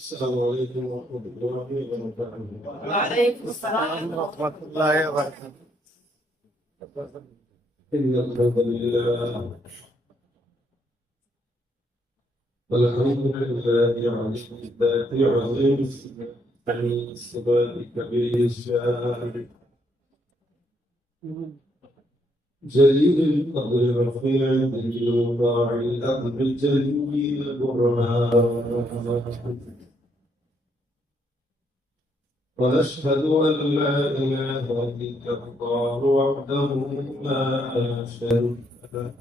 السلام عليكم ورحمة الله وبركاته. وعليكم السلام ورحمة الله وبركاته. إن الحمد لله والحمد لله على الذات عظيم عن الصفات كبير الشان جليل القدر رفيع الوقاع الأمر الجليل البرهان ونشهد أن لا إله إلا الله وحده لا شريك له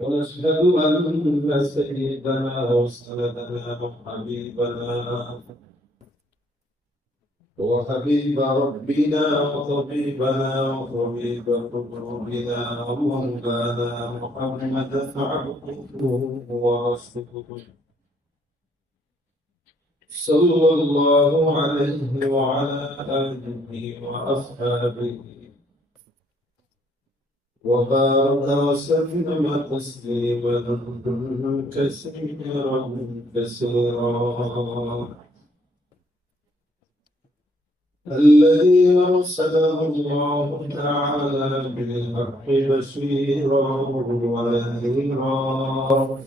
ونشهد أن سيدنا وسندنا وحبيب ربنا وطبيبنا وطبيب قلوبنا ومولانا محمدا عبده ورسوله صلى الله عليه وعلى آله وأصحابه وبارك وسلم تسليما كثيرا الذي أرسله الله تعالى بالحق بشيرا ونذيرا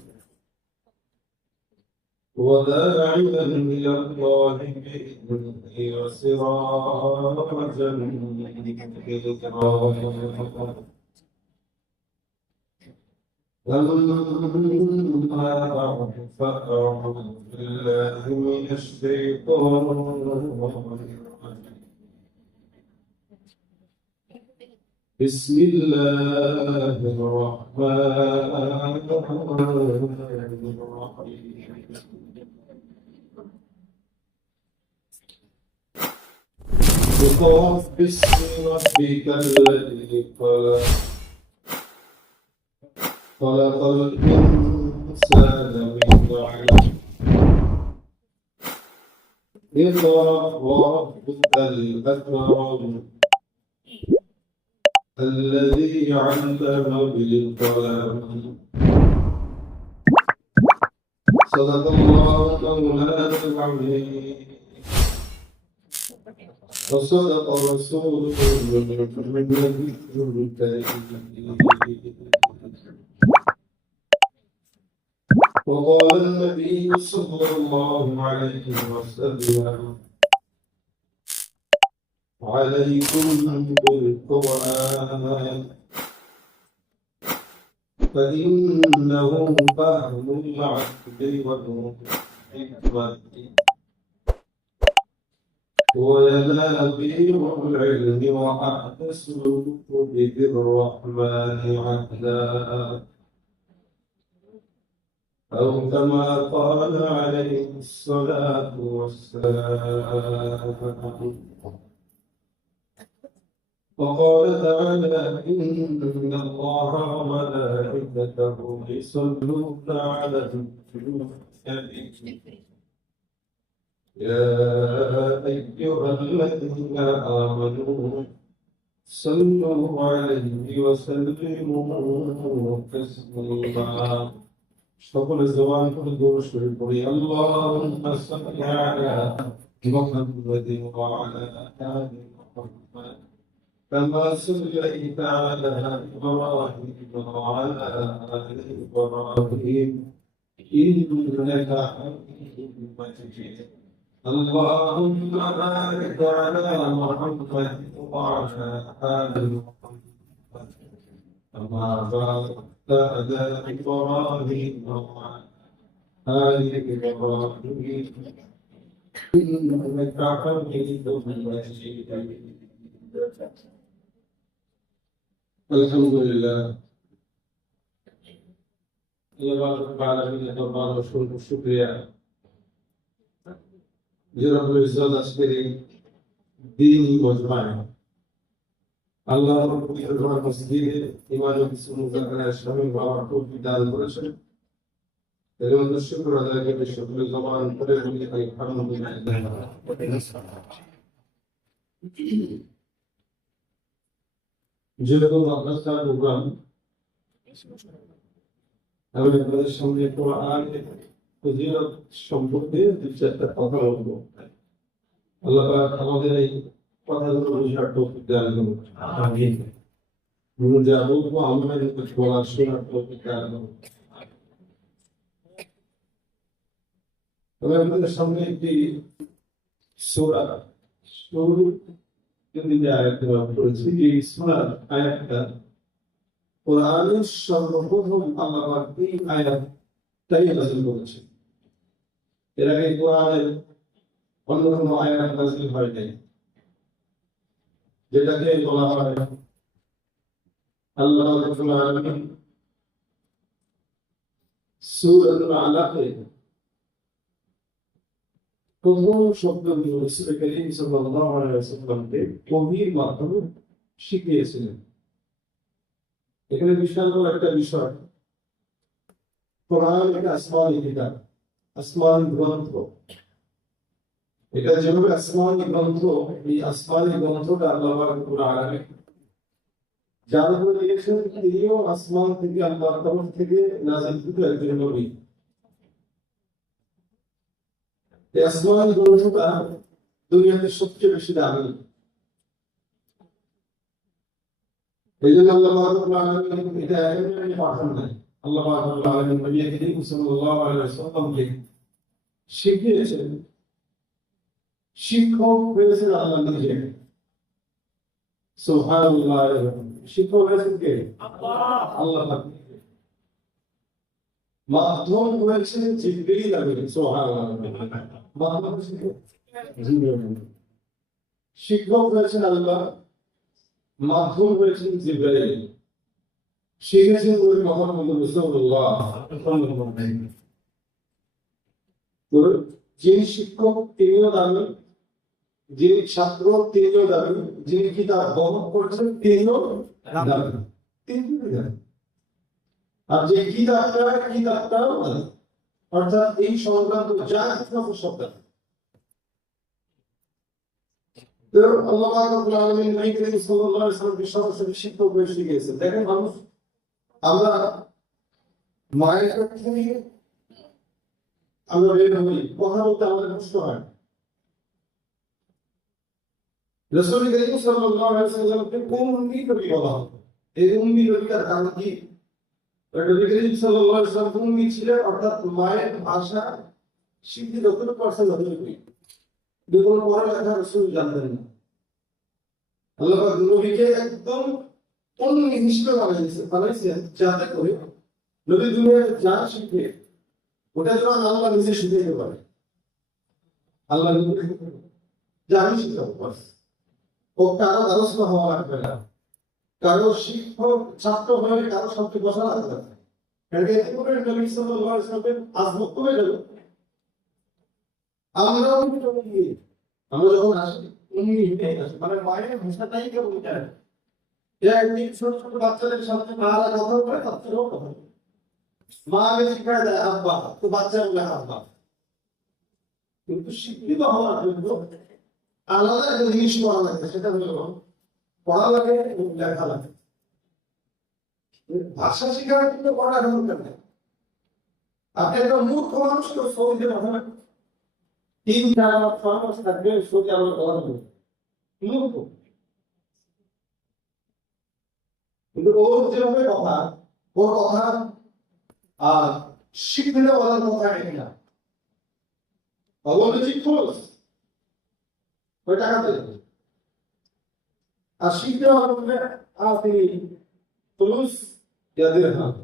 وداعيا إلى الله بإذنه وسراجا منيرا أما بعد فأعوذ بالله من الشيطان الرجيم بسم الله الرحمن الرحيم اقرأ باسم ربك الذي خلق الإنسان من علق اقرأ وربك الأكرم الذي علم بالقلم صدق الله مولانا العظيم وصدق رسوله النبي الكريم وقال النبي صلى الله عليه وسلم عليكم بالقرآن فإنه فهم العقل والحكمة وينابيع العلم وأحدث الكتب بالرحمن عهدا أو كما قال عليه الصلاة والسلام وقال تعالى إن الله وملائكته يصلون على النبي يا أيها الذين آمنوا صلوا عليه وسلموا تسليما সকল জবান করে দরুদ শরীফ পড়ি আল্লাহুম্মা সাল্লি আলা মুহাম্মাদিন ওয়া আলা আলি মুহাম্মাদ কামা সাল্লাইতা আলা ইব্রাহিম ওয়া আলা আলি ইব্রাহিম ইন্নাকা হামিদুম মাজিদ اللهم بارك على محمد وعلى آل محمد كما باركت على إبراهيم وعلى آل إبراهيم إنك حميد مجيد الحمد لله الله رب العالمين দরবার ও শুকরিয়া যে রব্বুল ইজ্জত আজকের এই দ্বীনি মজমায় আল্লাহ রব্বুল ইজ্জত মসজিদে ইমাম মুজাক্কারা শামিল হওয়ার তৌফিক দান করেছেন এর জন্য শুকর আদায় করে সকল জবান করে বলি আলহামদুলিল্লাহ যেহেতু মাদ্রাসার প্রোগ্রাম আমি আপনাদের সামনে কোরআন ফজিলত সম্পর্কে দুই চারটা কথা বলবো। আল্লাহ পাক আমাদের এই কথাগুলো বোঝার তৌফিক দান করুন। আমিন। যা বলবো আমাদের বলার শোনার তৌফিক দান করুন। তবে আমাদের সামনে একটি সূরা শুরু যে আয়াতটা পড়েছি, এই সূরার আয়াতটা কোরআনের সর্বপ্রথম আল্লাহ পাক এই আয়াতটাই নাযিল করেছেন। এর আগে কোরআনের অন্য কোনো আয়াত নাযিল হয় নাই, যেটাকে বলা হয় আল্লাহ রাব্বুল আলামিন সূরাতুল আলাকে প্রথম শব্দগুলো রাসূল কারীম সাল্লাল্লাহু আলাইহি ওয়াসাল্লামকে ওহীর মাধ্যমে শিখিয়েছিলেন। এখানে বিশাল বড় একটা বিষয়, কোরআন একটা আসমানী কিতাব, আসমানী গ্রন্থ। এটা যেভাবে আসমানী গ্রন্থ, এই আসমানী গ্রন্থটা আল্লাহ রাব্বুল আলামিন যার উপর দিয়েছেন, তিনিও আসমান থেকে আল্লাহর তরফ থেকে নাযিলকৃত একজন নবী। এই আসমানী গ্রন্থটা দুনিয়াতে সবচেয়ে বেশি দামি। এই জন্য আল্লাহ রাব্বুল আলামিন এটা এমনি পাঠান নাই। আল্লাহ রাব্বুল আলামিন নবী করিম সাল্লাল্লাহু আলাইহি ওয়াসাল্লামকে শিখিয়েছেন, শিক্ষক হয়েছেন আল্লাহ নিজে। সুবহানাল্লাহ। শিক্ষক হয়েছেন কে? আল্লাহ। মাধ্যম হয়েছেন জিবরিল আমিন। সুবহানাল্লাহ। মাধ্যম জিবরিল। শিক্ষক হয়েছেন আল্লাহ, মাধ্যম হয়েছেন জিবরাইল। শিখেছেন ওই মুহাম্মদ রাসূলুল্লাহ। তো যিনি শিক্ষক তিনিও দামি, যিনি ছাত্র তিনিও দামি, যিনি কিতাব বহন করছেন তিনিও দামি। তিনজনই দামি। আর যে কিতাবটাও দামি, অর্থাৎ এই সংক্রান্ত যা কিছু সব দামি। তো আল্লাহ রাব্বুল আলামিন নবী করিম সাল্লাল্লাহু আলাইহি ওয়াসাল্লামকে সরাসরি শিক্ষক হয়ে শিখিয়েছেন। দেখেন মানুষ, আমরা মায়ের কাছ থেকে আমরা বের হই, কথা বলতে আমাদের কষ্ট হয়। রাসূল করিম সাল্লাল্লাহু আলাইহি ওয়াসাল্লামকে উম্মি নবী বলা হতো। এই উম্মি নবীর কারণ কি? নবী করিম সাল্লাল্লাহু আলাইহি ওয়াসাল্লাম উম্মি ছিলেন, অর্থাৎ মায়ের ভাষা শিখতে যতটুকু পারছেন ততটুকুই। কোনো পড়ালেখা রাসূল জানতেন না। আল্লাহ পাক নবীকে একদম উম্মি হিসেবে বানাইছেন, যাতে করে নবী দুনিয়ায় যা শিখবে ওটা যেন আল্লাহ নিজে শিখাইতে পারে। আল্লাহ যা আমি শিখাবো বাস, ও কারো আলোচনা হওয়া লাগবে না, কারো শিক্ষক ছাত্র হয়ে কারো সাথে বসা লাগবে না। কারণ এতে করে নবী সাল্লাল্লাহু আলাইহি ওয়াসাল্লামের আজমত কমে গেল। আমরা যখন আসি মানে মায়ের ভাষাটাই কেবল জানে। একদিন ছোট ছোট বাচ্চাদের সাথে মারা কথা বলে, বাচ্চারাও কথা বলে। মা আগে শিখায় দেয় আব্বা, তো বাচ্চা বলে আব্বা। কিন্তু শিক্ষিত হওয়ার জন্য আলাদা একটা জিনিস পড়া লাগে, সেটা হলো পড়া লাগে এবং লেখা লাগে। ভাষা শেখার কিন্তু পড়া দরকার নেই। আপনি একটা মূর্খ মানুষকে সৌদি কথা না, 3-4 মাস থাকবে সৌদি আরবে কথা বলবে, মূর্খ। কিন্তু ওর যেভাবে কথা, ওর কথা আর শিখতে বলার কথা এটা না। অবশ্যই খরচ ওই টাকা দেবে, আর শিখতে হবে আপনি তুলুস ইয়াদের হাত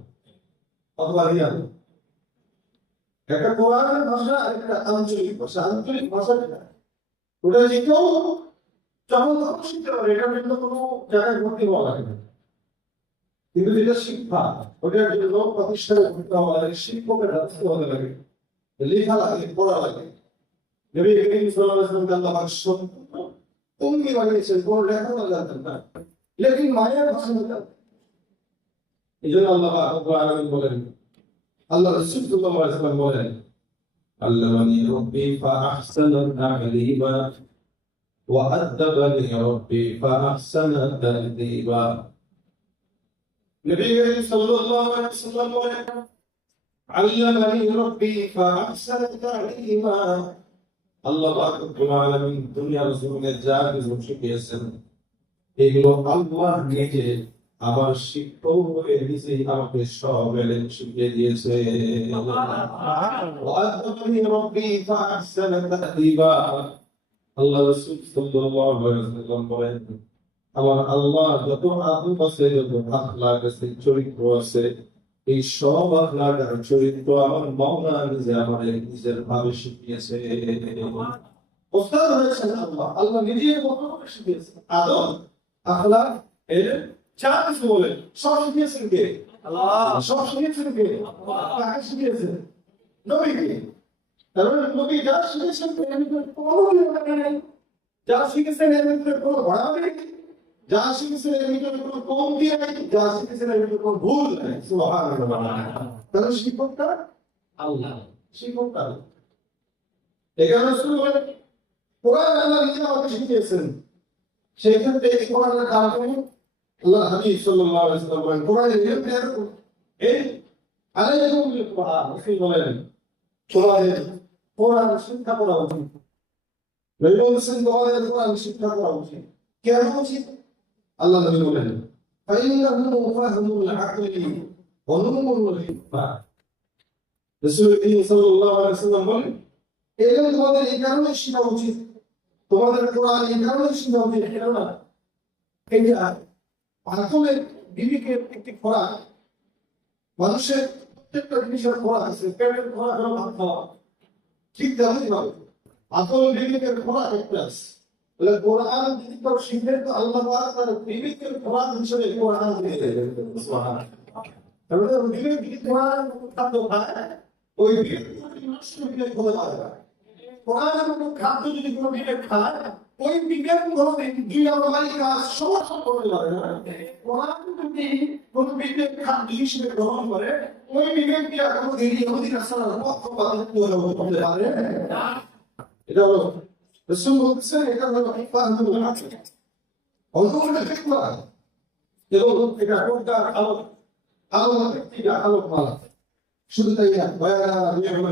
অথবা রিয়াল। একটা কোরআনের ভাষা, একটা আঞ্চলিক ভাষা। আঞ্চলিক ভাষা যেটা, ওটা যে কেউ যখন তখন শিখতে পারে, এটা কিন্তু কোনো জায়গায় ভর্তি হওয়া লাগে না। কিন্তু যেটা শিক্ষা, ওটার জন্য প্রতিষ্ঠানে ভর্তি হওয়া লাগে, শিক্ষকের রাস্তা হতে লাগে, লেখা লাগে, পড়া লাগে। নবী করিম সাল্লাল্লাহু আলাইহি ওয়াসাল্লাম আল্লাহ পাক সম্পূর্ণ উম্মি বানিয়েছেন, কোনো লেখাপড়া জানতেন না, লেকিন মায়ের ভাষা জানতেন। এই জন্য আল্লাহ রাব্বুল আলামিন বলেন, আল্লাহ রাসূল সাল্লাল্লাহু আলাইহি ওয়াসাল্লাম বলেন, আল্লামানি রাব্বি ফাআহসানা তা'লিমা ওয়া আদাবানি রাব্বি ফাআহসানা তা'দিবা। নবী করিম সাল্লাল্লাহু আলাইহি ওয়াসাল্লাম বলেন, আল্লামানি রাব্বি ফাআহসানা তা'লিমা। আল্লাহ পাক রব্বুল আলামিন দুনিয়ার জমিনে যা কিছু শিখিয়েছেন এগুলো আল্লাহ নিজে আমার শিক্ষক হয়ে নিজেই আমাকে সব এলেন শিখিয়ে দিয়েছে। ওয়া'আদাবানি রাব্বি ফাআহসানা তা'দিবা। আল্লাহ রাসূল সাল্লাল্লাহু আলাইহি ওয়াসাল্লাম বলেন, আমার আল্লাহ যত আদব আছে, যত আখলাক আছে, চরিত্র আছে, এই সব আখলাক আর চরিত্র আমার মাওলা নিজে আমাকে নিজের ভাবে শিখিয়েছে। ওস্তাদ হয়েছেন আল্লাহ, আল্লাহ নিজে কখনো শিখিয়েছে আদব, আখলাক, এলেম, যা কিছু বলেন সব শিখিয়েছেন কে? আল্লাহ। সব শিখিয়েছেন কে? কাকে শিখিয়েছেন? নবীকে। তার মানে নবী যা শিখেছেন এর ভিতরে কোনো বিভাগ নেই, যা শিখেছেন এর ভিতরে কোনো বাড়াবাড়ি নেই, যা শিখেছেন এর ভিতরে কোনো কমতি নেই, যা শিখেছেন এর ভিতরে কোনো ভুল নেই। সুবহানাল্লাহ। তাহলে শিক্ষকটা আল্লাহ, শিক্ষকটা আল্লাহ। এখানে শুরু হলে কোরআন আল্লাহ নিজে আমাকে শিখিয়েছেন। সেই ক্ষেত্রে এই কোরআনের কারণে আল্লাহ হাবিব সাল্লাল্লাহু আলাইহি ওয়াসাল্লাম বলেন, কোরআনের এই আলাইকুম বিল কোরআন, রাসূল বলেন তোমাদের কোরআন শিক্ষা করা উচিত। নবী বলেছেন তোমাদের কোরআন শিক্ষা করা উচিত। কেন উচিত? আল্লাহ নবী বলেন, ফাইন্নাহু ফাহমুল আকলি ওয়া নূরুল হিকমা। রাসূল সাল্লাল্লাহু আলাইহি ওয়াসাল্লাম বলেন, এলেম তোমাদের এই কারণে শিখা উচিত, তোমাদের কোরআন এই কারণে শিখা উচিত, কেননা এটা আকলের বিবেকের একটি খোরাক। মানুষের প্রত্যেকটা জিনিসের খোরাক আছে, পেটের খোরাক হলো ভাত খাওয়া, ঠিক তেমনই ভাবে আকল বিবেকের খোরাক একটা আছে। তাহলে কোরআন যদি কেউ শিখে তো আল্লাহ পাক তার বিবেকের খোরাক হিসেবে কোরআন দিয়ে দেবেন। সুবহানাল্লাহ। তাহলে বিবেক যদি কোরআন খাদ্য খায়, ওই বিবেক নষ্ট বিবেক হতে পারে না। কোরআনের মতো খাদ্য যদি কোনো বিবেক খায়, ওই বিবেক কোনোদিন দুই নম্বরই কাজ সমাধান করতে পারে না। কোরআন যদি কোনো বিবেক খাদ্য হিসেবে গ্রহণ করে, ওই বিবেক দিয়ে কোনোদিন ইহুদি নাসারার পক্ষপাত করতে পারে না। এটা হলো রাসূল বলছেন, এটা হলো ফাহমুল আকল ওয়া হিকমা। এবং এটা কোনটা আলোক আলোক থেকে আলোক মালা। শুধু তাই না, ওয়ালা বিল ইলম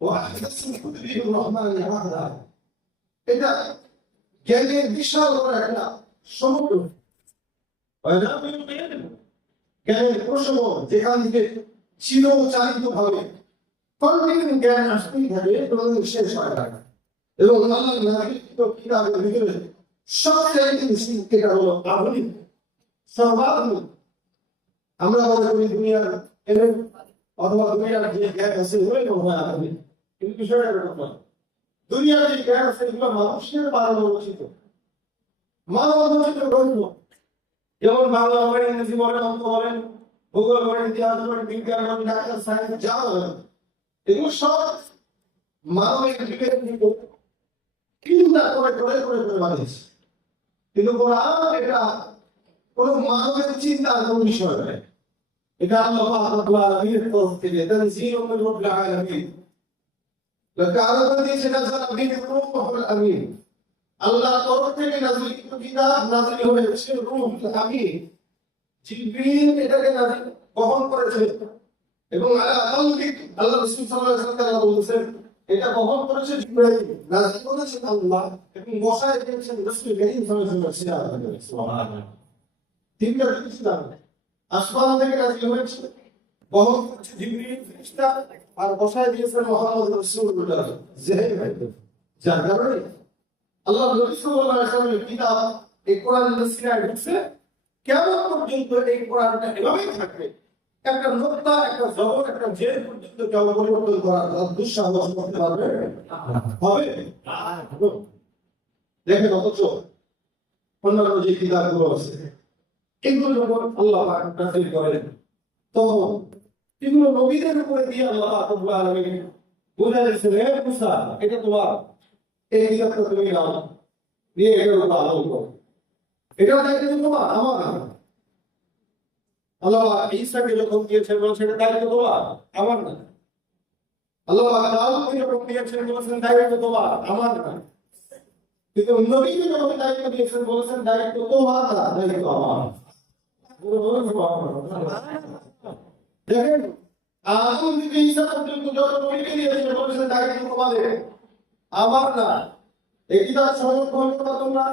ওয়া আহসানু বির রহমানি ওয়াহদা। এটা জ্ঞানের বিশাল বড় একটা সমুদ্র। ওয়ালা বিল ইলম জ্ঞানের প্রসঙ্গ, যেখান থেকে চিরচারিত ভাবে কন্টিনিউ জ্ঞান আসতেই থাকে, কোনোদিন শেষ হয় না। এবং আল্লাহর নাযিলকৃত কিতাবের ভিতরে সবচেয়ে বেশি এটা হলো আধুনিক, সর্বাধুনিক। আমরা মনে করি দুনিয়ার এলেম অথবা দুনিয়ার যে জ্ঞান আছে ওই হয় আধুনিক, কিন্তু বিষয়টা এরকম নয়। দুনিয়ার যে জ্ঞান আছে এগুলো মানুষের বানানো রচিত, মানব রচিত গ্রন্থ। যেমন বাংলা বলেন, ইংরেজি বলেন, অঙ্ক বলেন, ভূগোল বলেন, ইতিহাস বলেন, বিজ্ঞান বলেন, ডাক্তার, সায়েন্স যা বলেন, এগুলো সব মানবের বিবেকের ভিতর চিন্তা করে করে করে করে বানিয়েছে। কিন্তু কোরআন এটা কোনো মানবের চিন্তার কোনো বিষয় নয়। এটা আল্লাহ পাক রব্বুল আলামিনের তরফ থেকে তানজিলুম মির রাব্বিল আলামিন। লাকারাত দিয়েছে নাযালা বিহি রূহুল আমিন। আল্লাহর তরফ থেকে নাযিলকৃত কিতাব নাযিল হয়েছে রূহুল আমিন। জিবরিল এটাকে নাযিল বহন করেছে এবং আলা কলবিক আল্লাহ রাসূল সাল্লাল্লাহু আলাইহি ওয়াসাল্লাম বলেছেন এটা বহন করেছে জিবরাইল, নাযিল করেছে আল্লাহ এবং বসায় দিয়েছেন রাসূল করিম সাল্লাল্লাহু আলাইহি ওয়াসাল্লাম। সুবহানাল্লাহ। তিনটা জিনিস না, আসমান থেকে নাযিল হয়েছে, বহন করেছে জিবরিল ফেরেশতা, আর বসায় দিয়েছেন মুহাম্মদ রাসূলুল্লাহ জিবরাইল। যার কারণে আল্লাহ নবী সাল্লাল্লাহু আলাইহি ওয়াসাল্লামের কিতাব এই কোরআনের সিরায় ঢুকছে, কিয়ামত পর্যন্ত এই কোরআনটা এভাবেই থাকবে। একটা নোক্তা, একটা জবর, একটা জের পর্যন্ত কেউ পরিবর্তন করার দুঃসাহস করতে পারবে হবে? দেখেন, অথচ অন্যান্য যে কিতাবগুলো আছে এগুলো যখন আল্লাহ পাক নাযিল করেন, তো এগুলো নবীদের উপরে দিয়ে আল্লাহ পাক রব্বুল আলামিন বুঝা দিয়েছেন, হে মুসা এটা তোমার, এই কিতাবটা তুমি নাও, নিয়ে এটার উপর আমল করো, এটা দায়িত্ব তোমার, আমার না। আল্লাহ ঈসাকে যখন দিয়েছেন বলেছেন এটা দায়িত্ব তোমার, আমার না। আল্লাহ দাউদকে যখন দিয়েছেন বলেছেন দায়িত্ব তোমার, আমার না। কিন্তু নবীকে যখন দায়িত্ব দিয়েছেন বলেছেন দায়িত্ব তোমার না, দায়িত্ব আমার। দেখেন, আদম থেকে ঈসা পর্যন্ত যত নবীকে দিয়েছে বলেছেন দায়িত্ব তোমাদের, আমার না। এই কিতাব সংরক্ষণ করবা তোমরা,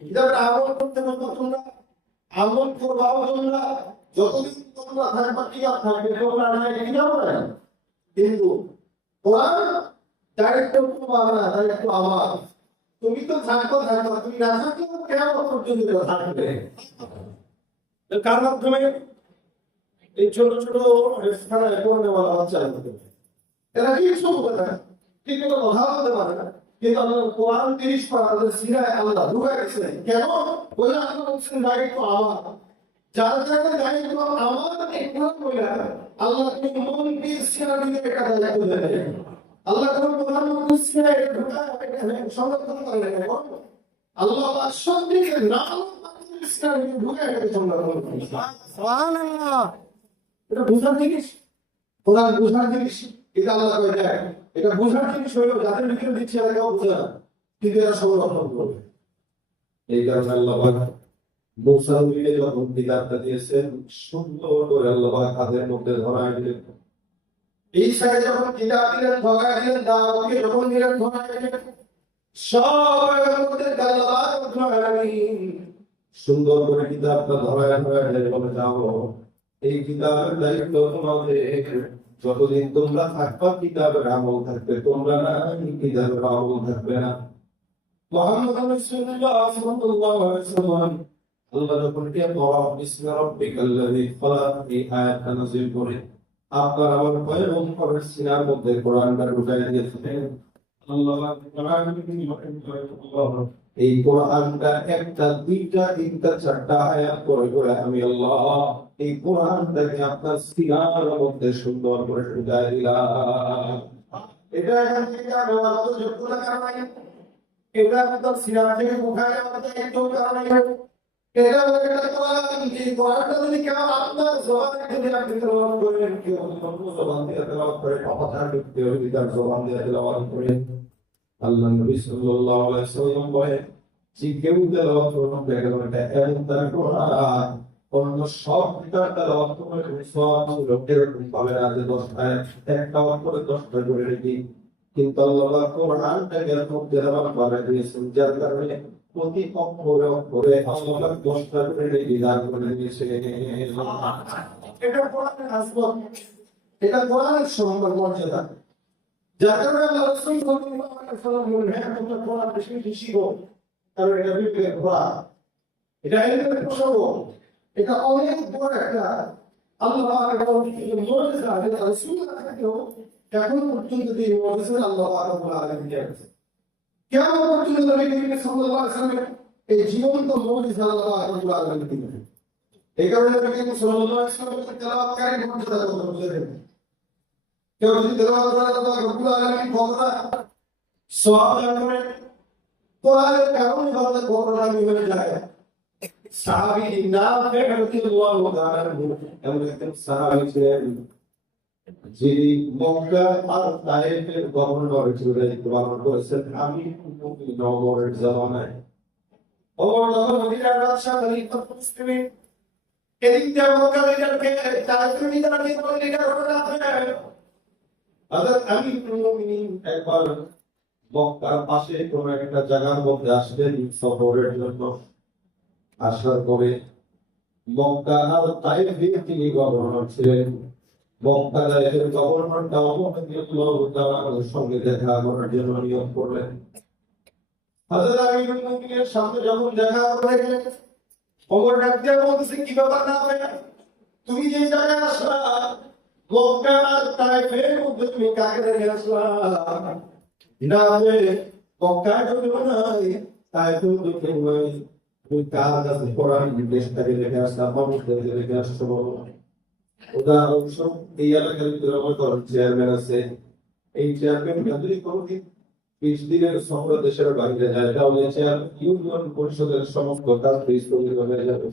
কিতাবের আমল করতে পারবা তোমরা, আমল করবাও তোমরা, যতদিন তোমরা থাকবা কিতাব থাকবে, তোমরা না কিতাব না। কিন্তু কোরআন দায়িত্ব তোমার না, দায়িত্ব আমার। তুমি তো থাকো, তুমি না থাকলেও কেমন পর্যন্ত থাকবে। কার মাধ্যমে? এই ছোট ছোট রেস্টুরেন্টে পড়নে বলা হচ্ছে, এরা কিছু বলতে না, ঠিক মতো কথা বলতে পারে না, কিন্তু আল্লাহ কোরআন 30 পারা তাদের সিরায় আল্লাহ ঢুকে গেছে। কেন? ওই আল্লাহ বলছেন দায়িত্ব আমার, যার যাদের দায়িত্ব আমার, এই কোরআন বলে আল্লাহ তুমি মনকে সিরা দিতে একটা দায়িত্ব দেন। আল্লাহ কোন প্রধানমন্ত্রী সিরা এটা ঢুকায় সংরক্ষণ করে না, আল্লাহ বাদশাহকে নাম সিরা দিতে ঢুকায় এটা সংরক্ষণ করে। সুবহানাল্লাহ। এটা বুঝার জিনিস, কোরআন বুঝার জিনিস, এটা আল্লাহ কয়ে দেয় এটা বুঝার জিনিস হইলো যাদের ভিতরে দিচ্ছে এরা কেউ বুঝে না, কিন্তু এরা সংরক্ষণ করবে। এই কারণে আল্লাহ মুসা নবীকে যখন কিতাবটা দিয়েছেন, সুন্দর করে আল্লাহ হাতের মধ্যে ধরায় দিলেন। ঈসাকে যখন কিতাব দিলেন, ধরায় দিলেন, দাউদকে যখন দিলেন ধরায় দিলেন, সবার মধ্যে আল্লাহ সুন্দর করে কিতাবটা ধরায় দিলেন, বলে যাও এই কিতাবের দায়িত্ব তোমাদের, যতদিন তোমরা থাকবা কিতাবের আমল থাকবে, তোমরা না কিতাবের আমল থাকবে না। মুহাম্মদ রাসূলুল্লাহ সাল্লাল্লাহু আলাইহি ওয়াসাল্লাম আল্লাহ যখন বিসমি রাব্বিকাল্লাযী খালাক এই আয়াতটা নাযিল করে আপনার আমার পয়গম্বরের সিনার মধ্যে কোরআনটা ঢুকাই দিয়েছিলেন। আল্লাহ এই কোরআনটা একটা, দুইটা, তিনটা, চারটা আয়াত করে করে আমি আল্লাহ এই কোরআনটাকে আপনার সিনার মধ্যে সুন্দর করে ঢুকাই দিলাম। এটা এখান থেকে ব্যবহার করার যোগ্যতা কারণ এটা আপনার সিনার থেকে ঢুকাই আমাদের একদম কারণ এটা একটা কোরআন, এই কোরআনটা যদি কেউ আপনার জবানে যদি আপনি তেলাওয়াত করেন, কেউ অন্য জবান দিয়ে তেলাওয়াত করে, কথা ঢুকতে হবে তার জবান দিয়ে তেলাওয়াত করেন। আল্লাহ নবী সাল্লাল্লাহু আলাইহি ওয়াসাল্লাম বলেন যে কেউ তেলাওয়াত করবে এটা এমন তার কোরআন অন্য সব কিতাব তেলাওয়াত করে সব এরকম পাবে না যে 10টা একটা করে 10টা করে রেখে, কিন্তু আল্লাহ কোরআনটাকে এরকম তেলাওয়াত করে দিয়েছেন যার কারণে প্রতি অক্ষরে অক্ষরে আল্লাহ 10টা করে রেখে দান করে দিয়েছে। এটা কোরআনের আজমত, এটা কোরআনের সম্মান মর্যাদা, যার কারণে আল্লাহ রাসূল সাল্লাল্লাহু আলাইহি ওয়াসাল্লাম বলেন তোমরা কোরআন বেশি বেশি শিখো, কারণ এটা বিবেকের ঘোড়া, এটা ইলমের প্রসঙ্গ, এটা অনেক বড় একটা আল্লাহ মুজিজা, যেটা রাসূলুল্লাহ থেকেও এখন পর্যন্ত এই মুজিজা আল্লাহ রাব্বুল আলামিন দিয়েছে। কেমন পর্যন্ত নবী করিম সাল্লাল্লাহু আলাইহি ওয়াসাল্লাম এই জীবন্ত মুজিজা আল্লাহ রাব্বুল আলামিন দিয়েছেন। এই কারণে নবী করিম সাল্লাল্লাহু আলাইহি ওয়াসাল্লাম তেলাওয়াতকারী মর্যাদা কথা বলেছেন। কেউ যদি তেলাওয়াত করে আল্লাহ রাব্বুল আলামিন ক্ষমতা সওয়াব দান করেন, কোরআনের কারণে বান্দা বড়রামি হয়ে যায়। সাহাবী নাফি রাদিয়াল্লাহু তাআলা এমন একজন সাহাবী ছিলেন যিনি মক্কা আর তায়েফের গভর্নর হিসেবে পালন করেছেন। আমি নবরের জামানায় ওমর যখন মদিনার বাদশা খলিফা মুসলিম এদিক দিয়ে মক্কা লিডারকে তায়েফের লিডারকে লিডার করে রাখেন। হযরত আমিরুল মুমিনিন একবার মক্কার পাশে কোন একটা জায়গার মধ্যে আসলেন সফরের জন্য। আসার পরে মক্কা আর তায়েফের তিনি গভর্নর ছিলেন। মক্কা তায়েফের গভর্নরটা ওমর রাদিয়াল্লাহু তাআলার সঙ্গে দেখা করার জন্য নিয়োগ করলেন। হযরত আমিরুল মুমিনিনের সাথে যখন দেখা হয়ে গেল, ওমর ডাকতে বলতেছে কি ব্যাপার না ভাই, তুমি যে জায়গায় আসলা মক্কা আর তায়েফের মধ্যে তুমি কাকে রেখে আসলা? না রে মক্কায় তো কেউ নাই, তায়েফেও তো কেউ নাই, তুমি কার কাছে কোরআন দেশটাকে রেখে আসলা, মানুষদেরকে রেখে আসছো? উদাহরণস্বরূপ এই এলাকার ভিতরে আমার চেয়ারম্যান আছে, এই চেয়ারম্যান যদি কোনোদিন 20 দিনের সফর দেশের বাইরে যায় তাহলে ইউনিয়ন পরিষদের সমস্ত কাজ স্থগিত হয়ে যাবে।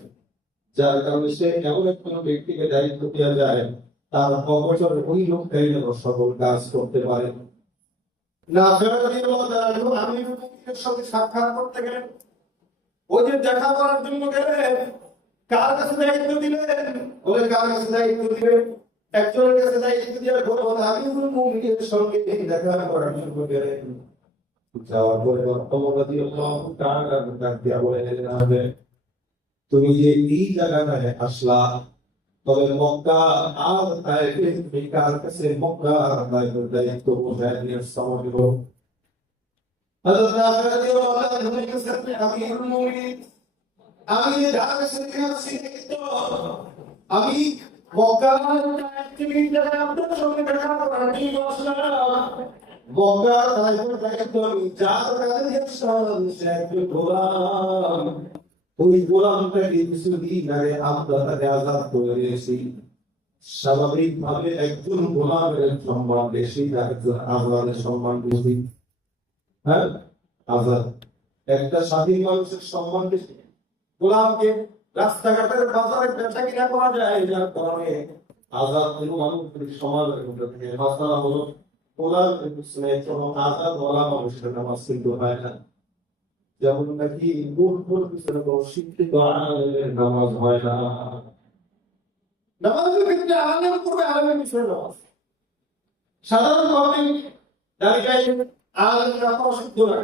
যার কারণে সে এমন একজন ব্যক্তিকে দায়িত্ব দেওয়া যায় তার অবসর ওই লোকটাই যেন সকল কাজ করতে পারে না। আমি সাথে সাক্ষাৎ করতে গেলেন, ওই যে দেখা করার জন্য গেলেন, কার কাছে দায়িত্ব দিলেন? বলে কার কাছে দায়িত্ব দিলেন? একজনের কাছে যাই যদি বলবো আমি মুমিনের সঙ্গে দেখা করার শুরু করে যাওয়ার পরে তুমি যে এই জায়গাটায় আসলা তবে মক্কা আর তাইফে তুমি কার কাছে মক্কা আর তাইফের দায়িত্ব বোঝায় নিয়ে সামনে করো আমি যার কাছে আছি আমি মক্কা তুমি আপনার সঙ্গে দেখা করার জন্য আসলাম মক্কা তাইফের দায়িত্ব আমি যার কাছে আসলাম সে একজন গোলাম ওই গোলামটাকে কিছুদিন আগে আমরা তাকে আজাদ করে দিয়েছি স্বাভাবিক ভাবে একজন গোলামের সম্মান বেশি একজন আজাদের সম্মান বেশি হ্যাঁ আজাদ একটা স্বাধীন মানুষের সম্মান বেশি গোলামকে রাস্তাঘাটের বাজারে বেচা কিনা করা যায় যার কারণে আজাদ কোনো মানুষের সমাজের মধ্যে থেকে মাসালা হলো গোলামের পিছনে কোনো আজাদ বলা মানুষের নামাজ কিন্তু হয় না যেমন নাকি মূর্খর পিছনে কোনো শিক্ষিত আলেমের নামাজ হয় না নামাজের ক্ষেত্রে আলেম করবে আলেমের পিছনে নামাজ সাধারণ পাবলিক দাঁড়িয়ে আলেমরা অশুদ্ধ না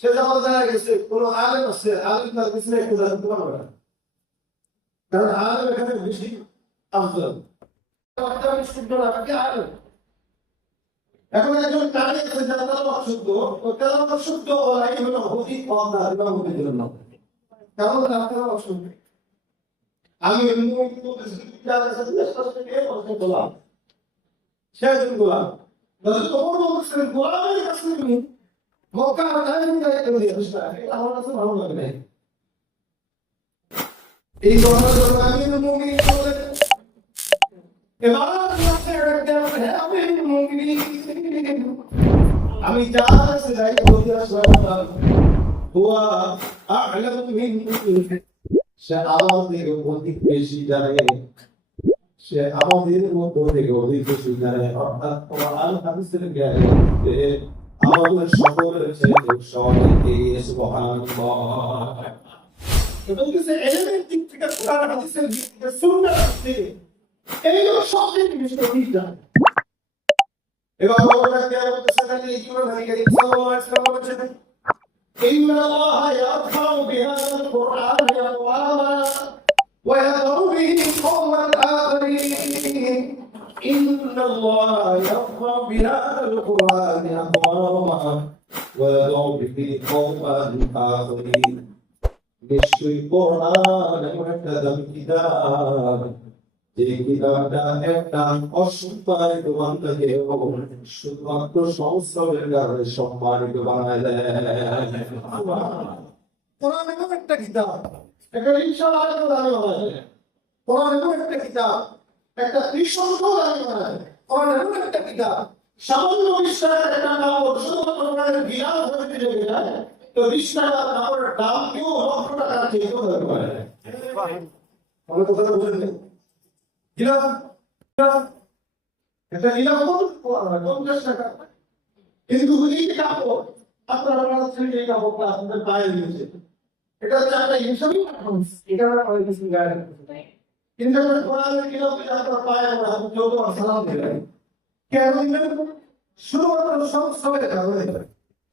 সে যখন জানা গেছে কোন আলেম আছে আলেম তার পিছনে একটু জানতে পারবে না কারণ আলেম এখানে বেশি আফজল শুদ্ধ না আলেম এখন একজন নারী আছে যারা অশুদ্ধ ও তারা অশুদ্ধ বলাই হলো হদি পর্দা এবং হদির জন্য কারণ তারা অশুদ্ধ আমি গোলাম সে একজন গোলাম তোমার বলছেন গোলামের কাছে তুমি মক্কা আমার কাছে ভালো লাগে না এই কথাটা আমি মুমিন বলে আমি যার কাছে যাই বলতে আসলাম হুয়া আ'লামু মিন্কুম সে আমাদের অধিক বেশি জানে সে আমাদের মধ্যে থেকে অধিক বেশি জানে অর্থাৎ কোরআন হাদিসের জ্ঞানে আমাদের সকলের চেয়ে সঠিক সুবহানাল্লাহ এবং কিছু এলিমেন্ট দিক থেকে কোরআন হাদিসের দিক থেকে সুন্নাহ থেকে এইগুলো সবচেয়ে বেশি ঠিক জানে এবার আমরা কি বলতেছেন এই কি বলে নাকি সাল্লাল্লাহু আলাইহি ওয়াসাল্লাম বলেছেন ইন্না আল্লাহা ইয়ারফাউ বিহাদাল কুরআন আকওয়ামা ওয়া ইয়াদউ বিহি কওমান আখরিন ইন্না আল্লাহা ইয়ারফাউ বিহাদাল কুরআন আকওয়ামা ওয়া ইয়াদউ বিহি কওমান আখরিন নিশ্চয়ই কোরআন এমন একটা দামি কিতাব যে কিতাবটা একটা অসম্মানিত বান্দাকে শুধুমাত্র সংস্রবের কারণে সম্মানিত বানায় দেয় কোরআন এমন একটা কিতাব একটা ইনশাআল্লাহ দামি বানায় দেয় কোরআন এমন একটা কিতাব একটা ত্রিশঙ্ক দামি বানায় দেয় কোরআন এমন একটা কিতাব সামান্য বিশ্বাসের একটা কাপড় শুধুমাত্র কোরআনের গিলাফ হতে লেগে যায় তো 20 টাকা কাপড়ের দাম কেউ 100 টাকার চেয়ে হতে পারে আমরা কথা বলছেন গিলাফ এটা গিলাফ 50 টাকা কিন্তু এই কাপড় আপনারা এই কাপড়টা আপনাদের পায়ে দিয়েছে এটা হচ্ছে একটা হিসাবই এটা আমরা কিছু গায়ে কিন্তু কোরআনের গিলাফ আপনার পায়ে আপনি যত সালাম দিলেন কেন দিলেন শুধুমাত্র সংস্কারের কারণে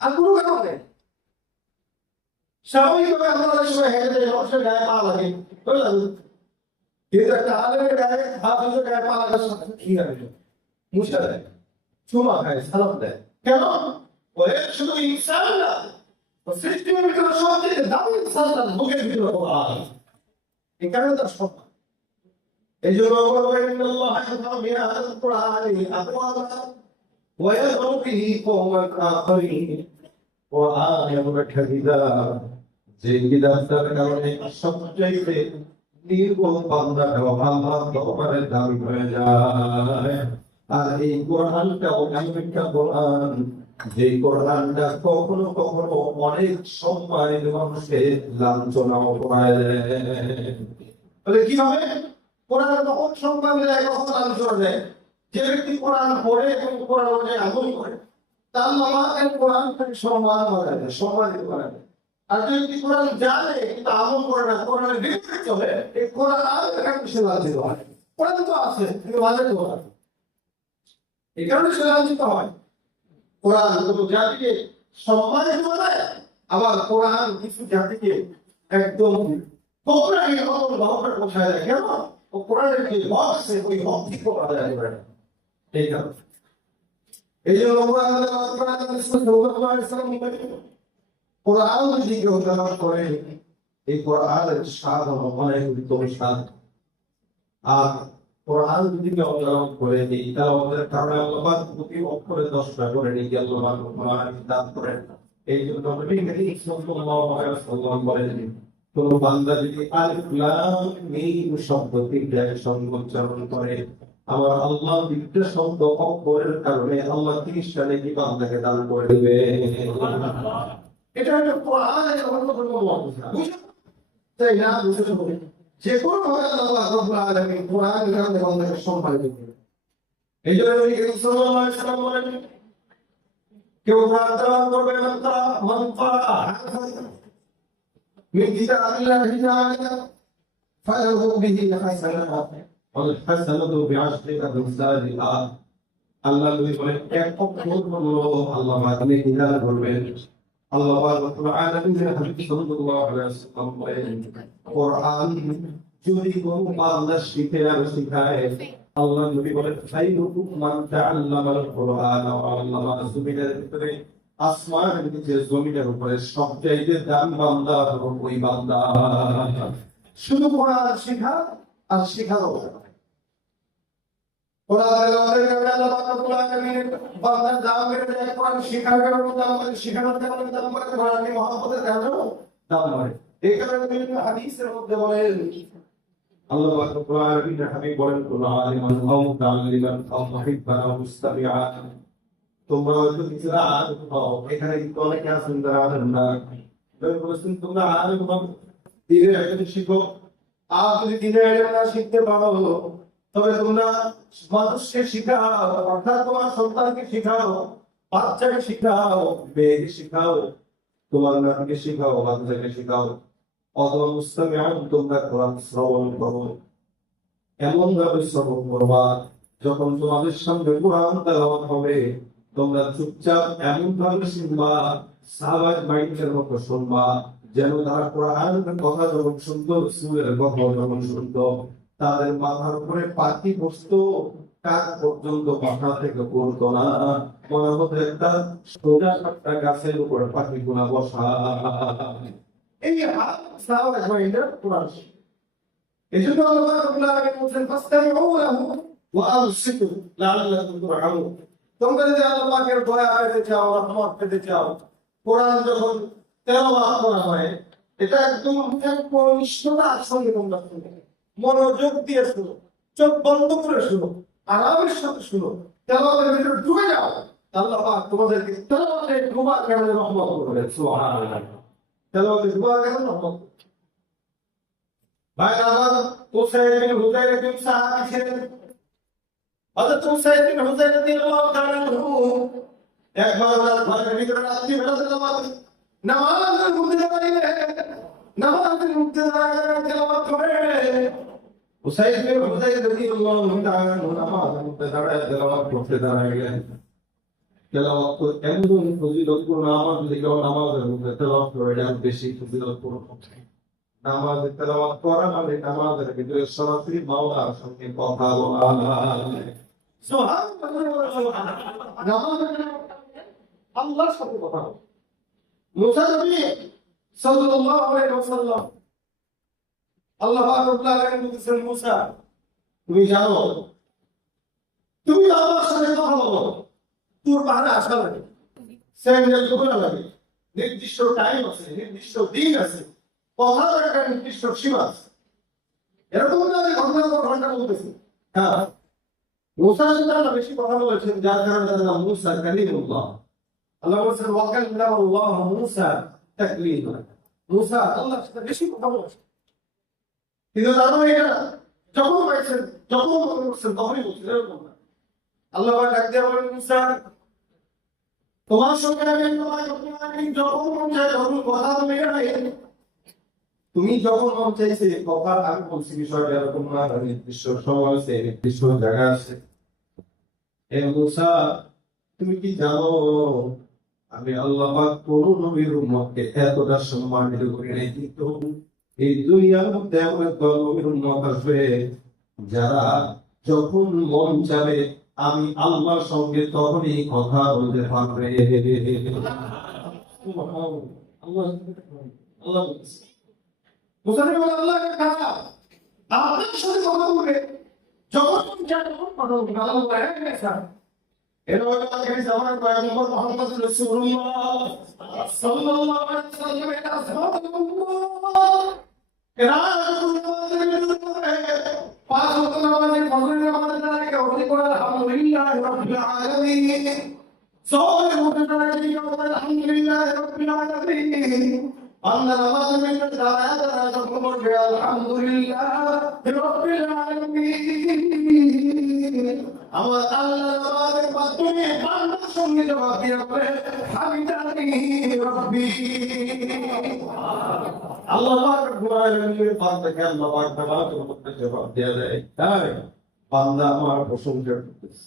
আর কোনো কারণে স্বাভাবিকভাবে আপনাদের সময় হেঁটে অবশ্যই গায়ে পা লাগে বুঝলেন কিন্তু একটা আলেমের গায়ে হাত হলে গায়ে পা লাগার সাথে কি হবে মুছে দেয় চুমা খায় সালাম দেয় কেন ওরে শুধু ইনসান না ও সৃষ্টির ভিতরে সবচেয়ে দামি ইনসানটা বুকের ভিতরে এই কারণে তার সব এই জন্য আল্লাহ ইয়াহফাযু বিহাদাল কুরআনি আকওয়ামা ওয়া ইয়াদউ বিহি কওমান আখরিন কোরআন এমন একটা কিতাব যে কিতাবটার কারণে সবচাইতে নির্ভুল বান্দা এবং আল্লাহর দরবারে দাবি হয়ে যায় আর এই কোরআনটা এমন একটা কোরআন যে কোরআনটা কখনো কখনো অনেক সম্মানিত মানুষকে লাঞ্ছনাও করায় দেয় কিভাবে কোরআন তখন সম্মান দেয় কখন লাঞ্ছনা দেয় যে ব্যক্তি কোরআন পড়ে এবং কোরআন অনুযায়ী আমল করে তার নামাজের কোরআন থেকে সম্মান করা যায় সম্মানিত করা যায় আর যদি কোরআন জানে কিন্তু আমল করে না কোরআনের বিপরীত চলে এই কোরআন আর এখানে সে লাঞ্ছিত হয় কোরআন তো আছে কিন্তু মাঝে কোরআন এই কারণে সে লাঞ্ছিত হয়। কোরআন কোনো জাতিকে সম্মানিত বানায়, আবার কোরআন কিছু জাতিকে একদম কোরআনের মতো ভাবে বোঝায় যায়। কেন? ও কোরআনের যে হক আছে ওই হক ঠিক করা যায় না। এই কারণে এই জন্য কোরআন যদি কেউ তেলাওয়াত করে, এই কোরআনের স্বাদ হলো অনেক উত্তম স্বাদ। আর কোরআন যদি কেউ তেলাওয়াত করে, এই তেলাওয়াতের কারণে আল্লাহ প্রতি অক্ষরে 10টা করে নেকি আল্লাহ কোরআন দান করেন। এই জন্য নবী করিম সাল্লাল্লাহু আলাইহি ওয়াসাল্লাম বলেন, কোন বান্দা যদি আলিফ লাম মিম শব্দ তিনটা একসঙ্গে উচ্চারণ করে, আমার আল্লাহ তিনটা শব্দ অক্ষরের কারণে আল্লাহ 30টা নেকি বান্দাকে দান করে দিবে। এটা একটা কোরআনের অন্যতম মজা, তাই না? যে কোনো ভাবে আল্লাহ রাব্বুল আলামিন কোরআনের কারণে বান্দাকে সম্মানিত করে। এই জন্য নবী করিম সাল্লাল্লাহু আলাইহি ওয়াসাল্লাম বলেন, কেউ কোরআন তেলাওয়াত করবে, মান ক্বারা من كتاب الله تعالى فله به حسنات والحسنة بعشر أمثالها। আল্লাহ নবী বলেন, এক অক্ষর বলল আল্লাহ আপনি হিদায়াত করবেন। আল্লাহ রাব্বুল আলামিনের হাবিব সাল্লাল্লাহু আলাইহি ওয়াসাল্লাম বলেন, কোরআন যদি কোন বান্দা শিখে আর শিখায়, আল্লাহ নবী বলেন, খায়রুকুম মান তাআল্লামাল কুরআন ওয়া আল্লামা। সুবিদের ভিতরে আসমানের নিচে জমিনের উপরে সবচাইতে দাম বান্দা হলো ওই বান্দা শুধু কোরআন শেখা আর শেখানো। কোরআনের কারণে আল্লাহ রাব্বুল আলামিন বান্দার দাম বেড়ে যায়। কোরআন শেখার কারণে দাম বাড়ে, শেখানোর কারণে দাম বাড়ে, কোরআনের মহব্বতের কারণেও দাম বাড়ে। এই কারণে বিভিন্ন হাদিসের মধ্যে বলেন, আল্লাহ রাব্বুল আলামিনের হাবিব বলেন, কুল আলিমান আও মুতাআল্লিমান আও মুহিব্বান আও মুস্তামিআন। তোমরা হয়তো কিছুটা আলেম হও, এখানে কিন্তু অনেকে আছেন যারা আলেম না। তবে বলছেন তোমরা আলেম হও, দিনের একটা শিখো। আর যদি দিনের একটা না শিখতে পারো, তবে তোমরা মানুষকে শিখাও, অর্থাৎ তোমার সন্তানকে শিখাও, বাচ্চাকে শিখাও, মেয়েকে শিখাও, তোমার নাতিকে শিখাও, বাচ্চাকে শিখাও। অথবা মুস্তামিআন, তোমরা কোরআন শ্রবণ করো। এমন ভাবে শ্রবণ করবা যখন তোমাদের সামনে কোরআন তেলাওয়াত হবে, তোমরা চুপচাপ এমন ভাবে শুনবা, সাহাবায়ে মাইকের মতো শুনবা, যেন তারা কোরআনের কথা যখন শুনতো, সুরের কথা যখন শুনতো, তাদের মাথার উপরে পাখি বসতো, কাক পর্যন্ত মাথা থেকে পড়তো না, মনে হতো একটা সোজা একটা গাছের উপরে পাখিগুলা বসা। এই সাহাবায়ে মাইকের কোরআন। এই জন্য আল্লাহ রাব্বুল আলামিন বলেন, ফাসতামিউ লাহু ওয়া আনসিতু লাআল্লাকুম তুরহামুন। তোমরা যদি আল্লাহর দয়া পেতে চাও, রহমত পেতে চাও, কোরআন যখন তেলাওয়াত করা হয়, এটা একদম নিষ্ঠতার সঙ্গে তোমরা শুনো, মনোযোগ দিয়ে শুনো, চোখ বন্ধ করে শুনো, আরামের সাথে শুনো, তেলাওয়াতের ভিতরে ডুবে যাও। আল্লাহ পাক তোমাদেরকে তেলাওয়াতে ডুবার কারণে রহমত করবেন। সুবহানাল্লাহ। তেলাওয়াতে ডুবার কারণে রহমত। ভাই আমার উসাইদ বিন হুযায়র একজন সাহাবী ছিলেন। হযরত উসাইদ বিন হুযায়র রাদিয়াল্লাহু তাআলা আনহু একবার ঘরের ভিতরে রাত্রি বেলাতে নামাজের মধ্যে দাঁড়িয়ে তেলাওয়াত করে। উসাইদ বিন হুযায়র রাদিয়াল্লাহু তাআলা আনহু নামাজের মধ্যে দাঁড়িয়ে তেলাওয়াত করতে দাঁড়ালেন। তেলাওয়াত তো এমন ফজিলতপূর্ণ আমল, যেটা নামাজের মধ্যে তেলাওয়াত করে এটা বেশি ফজিলতপূর্ণ। নামাজে তেলাওয়াত করা মানে নামাজের ভিতরে সরাসরি মাওলার সঙ্গে কথা বলা। আল্লাহর সাথে কথা বলা। মুসা নবী সাল্লাল্লাহু আলাইহি ওয়াসাল্লাম, আল্লাহ রাব্বুল আলামিন বলেছেন, মুসা তুমি জানো, তুমি আল্লাহর সাথে কথা বলো, তোর পাহাড়ে আসা লাগে, স্যান্ডেল খোলা লাগে, নির্দিষ্ট টাইম আছে, নির্দিষ্ট দিন আছে, কথার একটা নির্দিষ্ট সীমা আছে। এরকম না যে ঘন্টার পর ঘন্টা বলতেছে। হ্যাঁ, মুসা আল্লাহ বেশি কথা বলেছেন, যার কারণে তার নাম মুসা কালিমুল্লাহ। আল্লাহ বলেছেন, ওয়া কাল্লামাল্লাহু মুসা তাকলিমা। মুসা আল্লাহর সাথে বেশি কথা বলেছেন। কিন্তু জানো এটা যখন পাইছেন, যখন বলছেন, তখনই বলছেন, এরকম না। আল্লাহ পাক ডাক দিয়ে বলেন, মুসা তোমার সঙ্গে আমি যখন মন চায় তখন কথা বলি নাই। তুমি যখন মন চাইছে কথা আমি বলছি বিষয়টা এরকম না, নির্দিষ্ট সময় আছে, নির্দিষ্ট জায়গা আছে। এ মুসা, তুমি কি জানো আমি আল্লাহ পাক কোন নবীর উম্মতকে এতটা সম্মানিত করি নাই, কিন্তু এই দুনিয়ার মধ্যে এমন একটা নবীর উম্মত আসবে যারা যখন মন চাবে আমি আল্লাহর সঙ্গে তখনই কথা বলতে পারবে। আল্লাহ আল্লাহ মুসাফির বলে আল্লাহকে খারাপ আপনার সাথে কথা বলবে যখন তুমি চাই তখন কথা বলবে। আল্লাহ বলে হ্যাঁ স্যার, এটা হলো আজকের জামানার পয়গম্বর মুহাম্মদ রাসূলুল্লাহ সাল্লাল্লাহু আলাইহি ওয়াসাল্লাম এর আসহাবুল্লাহ এরা পাঁচ ওয়াক্ত নামাজের ফজরের নামাজের দ্বারা কেউ করে আলহামদুলিল্লাহ রাব্বিল আলামিন, সওয়ালের মধ্যে দাঁড়িয়ে কেউ করে আলহামদুলিল্লাহ রাব্বিল আলামিন। আল্লাহ নামাজের মধ্যে দাঁড়ায় দাঁড়ায় যখন বলবে আলহামদুলিল্লাহ রাব্বিল আলামিন, আমার আল্লাহ নামাজের মাধ্যমে বান্দার সঙ্গে জবাব দিয়ে বলে আমি জানি রব্বি। আল্লাহ পাক রব্বুল বান্দাকে আল্লাহ পাক নামাজের মধ্যে জবাব দিয়ে দেয়, তাই বান্দা আমার প্রশংসা করতেছে।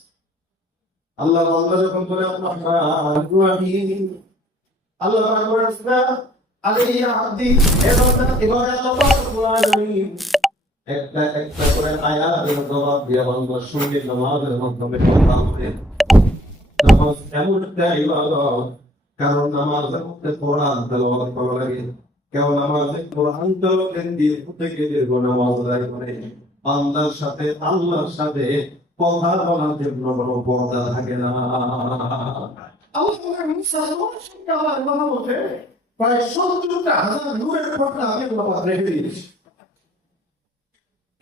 আল্লাহ বান্দা যখন বলে আল্লাহ রহিম, আল্লাহ পাক বলেছেন আলাইহি আব্দি, এবার আল্লাহ পাক রব্বুল আলামিন একটা একটা করে আয়াতের জবাব দিয়ে বান্দার সঙ্গে নামাজের মাধ্যমে কথা বলে। নামাজ এমন একটা ইবাদত, কারণ নামাজের মধ্যে কোরআন তেলাওয়াত করা লাগে। কেউ নামাজে কোরআন তেলাওয়াত দিয়ে প্রত্যেকে দীর্ঘ নামাজ আদায় করে। বান্দার সাথে আল্লাহর সাথে কথা বলার জন্য কোনো পর্দা থাকে না। আল্লাহর মুসা সঙ্গে আল্লাহর কথা বলতে প্রায় ৭০,০০০ নূরের পর্দা আমি আল্লাহ রেখে দিয়েছি।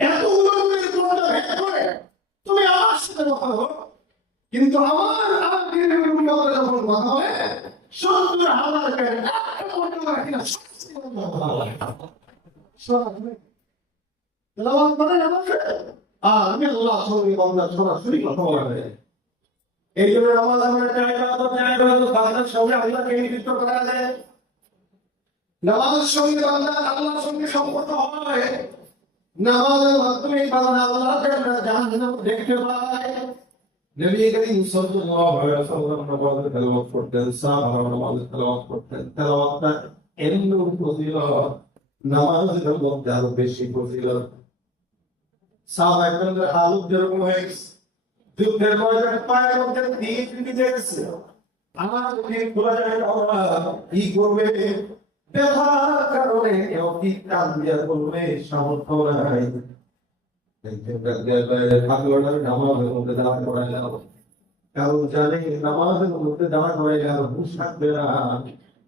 এতগুলো নূরের পর্দা ভেদ করে তুমি আমার সাথে কথা বলো, কিন্তু আমার আগে যখন কথা হবে ৭০,০০০ একটা পর্দা রাখি না। আমি আল্লাহ সঙ্গে বান্দার সরাসরি কথা বলে। এই জন্য নামাজ আমরা বান্দার সঙ্গে আল্লাহকে নিযুক্ত করা যায়। নামাজের সঙ্গে বান্দার আল্লাহর সঙ্গে সম্পর্ক হয়। নামাজের মাধ্যমে বান্দা আল্লাহকে জাহান্নাম দেখতে পায়। নবী করিম সাল্লাল্লাহু আলাইহি ওয়াসাল্লাম নামাজে তেলাওয়াত করতেন, সাহাবারা নামাজে তেলাওয়াত করতেন। তেলাওয়াতটা এমন ফজিলত, নামাজের মধ্যে আরো বেশি ফজিলত। সাহাবাদের হালত যেরকম হয়ে গেছে, যুদ্ধের ময়দানে পায়ের মধ্যে তীর বিঁধে গেছে, আমার তীর খোলা যায় না, কি করবে? ব্যথার কারণে কেউ তীর টান দিয়ে করবে সামর্থ্য নাই। নামাজের মধ্যে দাঁড়া করাই গেল, কারণ জানে নামাজের মধ্যে দাঁড়া করাই গেল হুশ থাকবে না।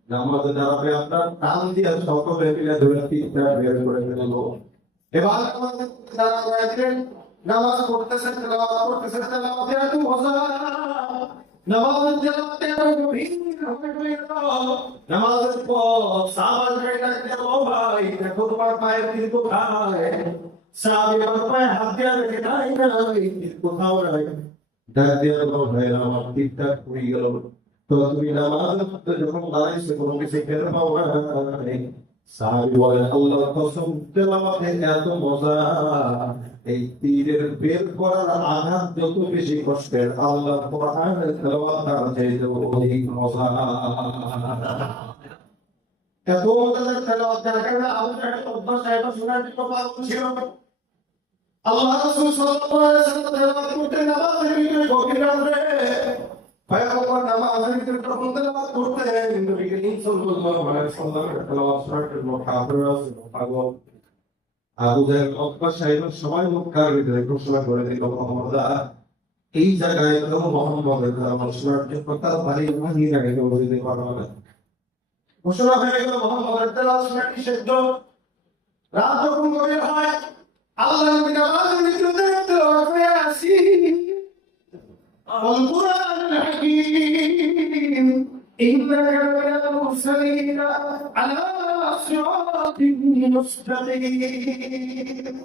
নামাজে দাঁড়াবে আপনার টান দিয়ে সকলে মিলে ধরে তীরটা বের করে ফেলল। এবার আমাদের দাঁড়া করাই দিলেন, নামাজ পড়তেছেন, তেলাওয়াত করতেছেন, তেলাওয়াতে এত মজা, নামাজের তেলাওয়াতে এত গভীর হয়ে গেল। নামাজের পর সাহাবারা ডাকতে, ও ভাই দেখো তোমার পায়ের তীর কোথায়? সাহাবী আমার পায়ে হাত দিয়ে দেখে নাই, তীর কোথাও নাই। ডাক দিয়ে বলো ভাই আমার তীরটা খুঁড়ে গেল। তো তুমি নামাজের মধ্যে যখন দাঁড়াইছো কোনো কিছু খেতে পাও না। সাহাবী বলে আল্লাহর কসম তেলাওয়াতে এত মজা, এই তীরের বের করার আঘাত যত বেশি কষ্টের, আল্লাহর কোরআনের তেলাওয়াত তার চাইতে অধিক মজা। এত মজাদার তেলাওয়াত যার কারণে আবু জাহেল অভ্যাস এটা শোনার জন্য পাগল ছিল। আল্লাহ রাসূল সাল্লাল্লাহু আলাইহি ওয়াসাল্লাম তেলাওয়াত করতেন নামাজের ভিতরে গভীর রাতে। পয়গম্বর নামাজের ভিতরে যখন তেলাওয়াত করতেন, নবী করিম সাল্লাল্লাহু আলাইহি ওয়াসাল্লামের তেলাওয়াত শোনার জন্য পাগল। আবু জাহেল অভ্যাস এটা সবাই মক্কার ভিতরে ঘোষণা করে দিল, মুহাম্মদ এই জায়গায় তো মুহাম্মদের তেলাওয়াত শোনার জন্য তার বাড়ি মদিনা থেকে বলতে পারবে না। ঘোষণা হয়ে গেল মুহাম্মদের তেলাওয়াত শোনা নিষিদ্ধ। রাত যখন গভীর হয়, আল্লাহ নবী নামাজের ভিতরে তেলাওয়াত করে আসি আল কুরআনুল হাকীম ইন্নাকা লামিনাল মুরসালিন আলা সিরাতিন মুস্তাকিম।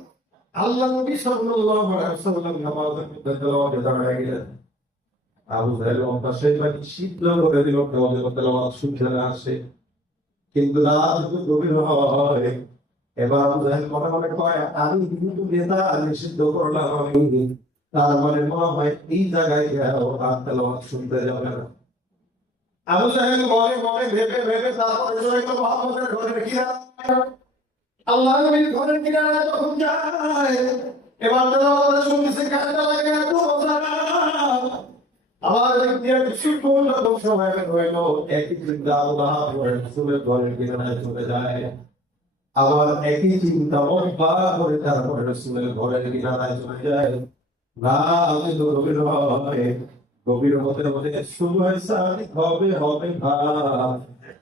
আল্লাহ নবী সাল্লাল্লাহু আলাইহি ওয়াসাল্লাম নামাজের ভিতরে তেলাওয়াতে দাঁড়িয়ে গেলেন। আবু জাহেল অভ্যাসে শীতল করে দিল, তেলাওয়াত শুনতে না আসে। কিন্তু রাত যত গভীর হয়, এবার আবু জাহেল মনে মনে কয় আমি কিন্তু নেতা নিষিদ্ধ করলাম আমি, তার মানে মনে হয় এই জায়গায় গেও আর তেলাওয়াত শুনতে যাবে না। আবু জাহেল মনে মনে ভেবে ভেবে তারপরে চলে গেল মুহাম্মদের ঘরের কিনারায়। আল্লাহ নবীর ঘরের কিনারায় যখন যায়, এবার তেলাওয়াত শুনতেছে, কান্না লাগে এত মজা। আবার একদিকে কিছুক্ষণ যখন সময় বের হইল, একই চিন্তা আল্লাহ রাসূলের ঘরের কিনারায় চলে যায়। আবার একই চিন্তা অনেকবার করে তারপরে রাসূলের ঘরের কিনারায় চলে যায়। না, আমি তো গভীর হয়, গভীর হতে হতে সময় সারি হবে হবে না।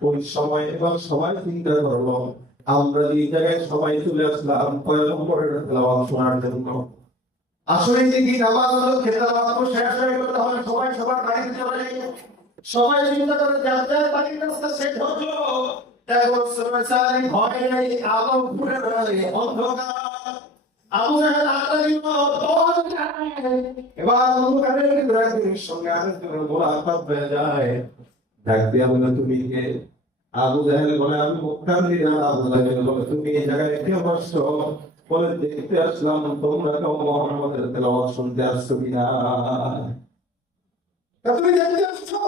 ওই সময় এবার সবাই চিন্তা করলো, আমরা এই জায়গায় সবাই চলে আসলাম পয়গম্বরের তেলাওয়াত শোনার জন্য। আসলে কি নামাজ হলো তেলাওয়াত শেষ হয়ে গেল, তাহলে সবাই সবার বাড়িতে চলে যাই। সবাই চিন্তা করে যাতে বাড়ির রাস্তা শেষ হলো, এখন সময় সারি হয় নাই, আলো ঘুরে বেড়ায় অন্ধকার। আবু জাহেল আত্মারি এবার অন্ধকারের ইব্রাহিমের সঙ্গে আরেকজনের মোলাকাত হয়ে যায়। ডাক দিয়া বলে, তুমি কে? আবু জাহেল বলে, আমি মুক্তার লিডার। আবু জাহেল বলে, তুমি এই জায়গায় কে বসছো? বলে, দেখতে আসলাম তোমরা কেউ মুহাম্মদের তেলাওয়াত শুনতে আসছো কিনা। তুমি দেখতে আসছো?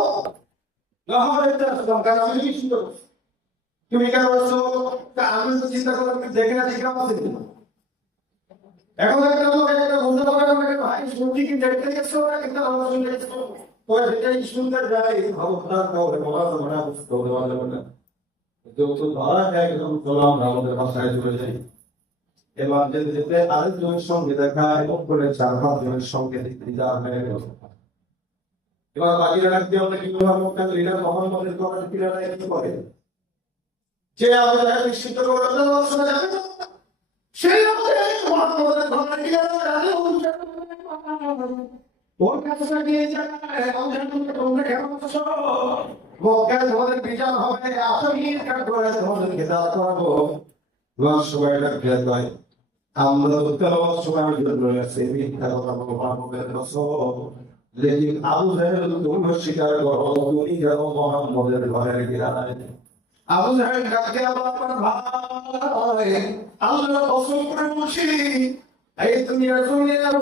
না, দেখতে আসলাম, কারণ আমি নিষিদ্ধ করছি। তুমি কেন আসছো? আমি তো চিন্তা করলাম দেখে না ঠিক আছে কিনা। এখন একটা লোক একটা বলতে পারে আমাকে, ভাই শুনছি কি দেখতে গেছো না কিন্তু আমার শুনতে গেছো, তো সেটাই শুনতে যাই খবরদার কাউকে বলা যাবে না, বুঝতে দেওয়া যাবে না। তো ধরা যায় একদম চলাম আমাদের বাসায় চলে যাই। এবার যেতে যেতে আরেকজনের সঙ্গে দেখা, এবং করে 4-5 জনের সঙ্গে দেখতে যাওয়া হয়ে গেল। এবার বাকিরা রাখতে আমরা কি করলাম, লিডার মোহাম্মদের করার কিনারা কি করে, যে আমাদের নিশ্চিত করে শোনা যাবে না, সেই মোহাম্মদের ঘরের কিনারায় ওর কাছে নিয়ে যায়। তোমরা কেমন আছো? মক্কায় তোমাদের বিচার হবে, আসামির কাঠ করে তোমাদেরকে দাঁড় করাবো। সবাই ডাক্তার কয়, আমরা তো তেলাওয়াত শোনার জন্য আছি, মিথ্যা কথা বলবো মুহাম্মদের রাসূল। লেকিন আবু জাহেল তুমি স্বীকার করো, তুমি যাও মুহাম্মদের ঘরের কিনারায়। আবু জাহেল ডাকতে আমার ভাই, আল্লাহর কসম করে বলছি, এই দুনিয়ার দুনিয়ার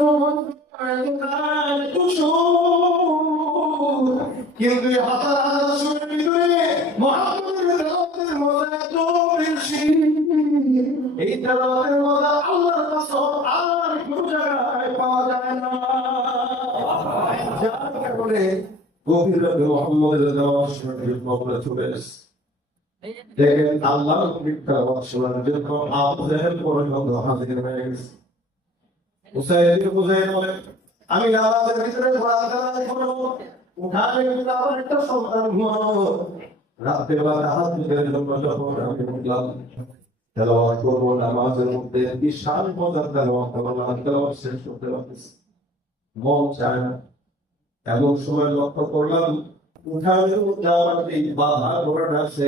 কিন্তু হাজার হাজার শুনে ভিতরে মুহাম্মদের তেলাওয়াতের মজা এত বেশি, এই তেলাওয়াতের মজা আল্লাহর কসম আর কোনো জায়গায় পাওয়া যায় না। যার কারণে গভীর রাতে মুহাম্মদের তেলাওয়াত শুনে মক্কা চলে এসেছে। দেখেন আল্লাহর তেলাওয়াত শোনার জন্য আবু জাহেল পর্যন্ত হাজির হয়ে গেছে। উসাইদ বলে, আমি নামাজের ভিতরে ঘোরাফেরা করব, উঠানে কিন্তু আমার একটা সন্তান ঘুমানো। রাতের বেলা হাতের জন্য যখন আমি উঠলাম তেলাওয়াত করব, নামাজের মধ্যে বিশাল মজার তেলাওয়াত করলাম, তেলাওয়াত শেষ করতে পারতেছি মন চায় না। এমন সময় লক্ষ্য করলাম উঠানের মধ্যে আমার এই বাধা ঘোড়াটা আছে,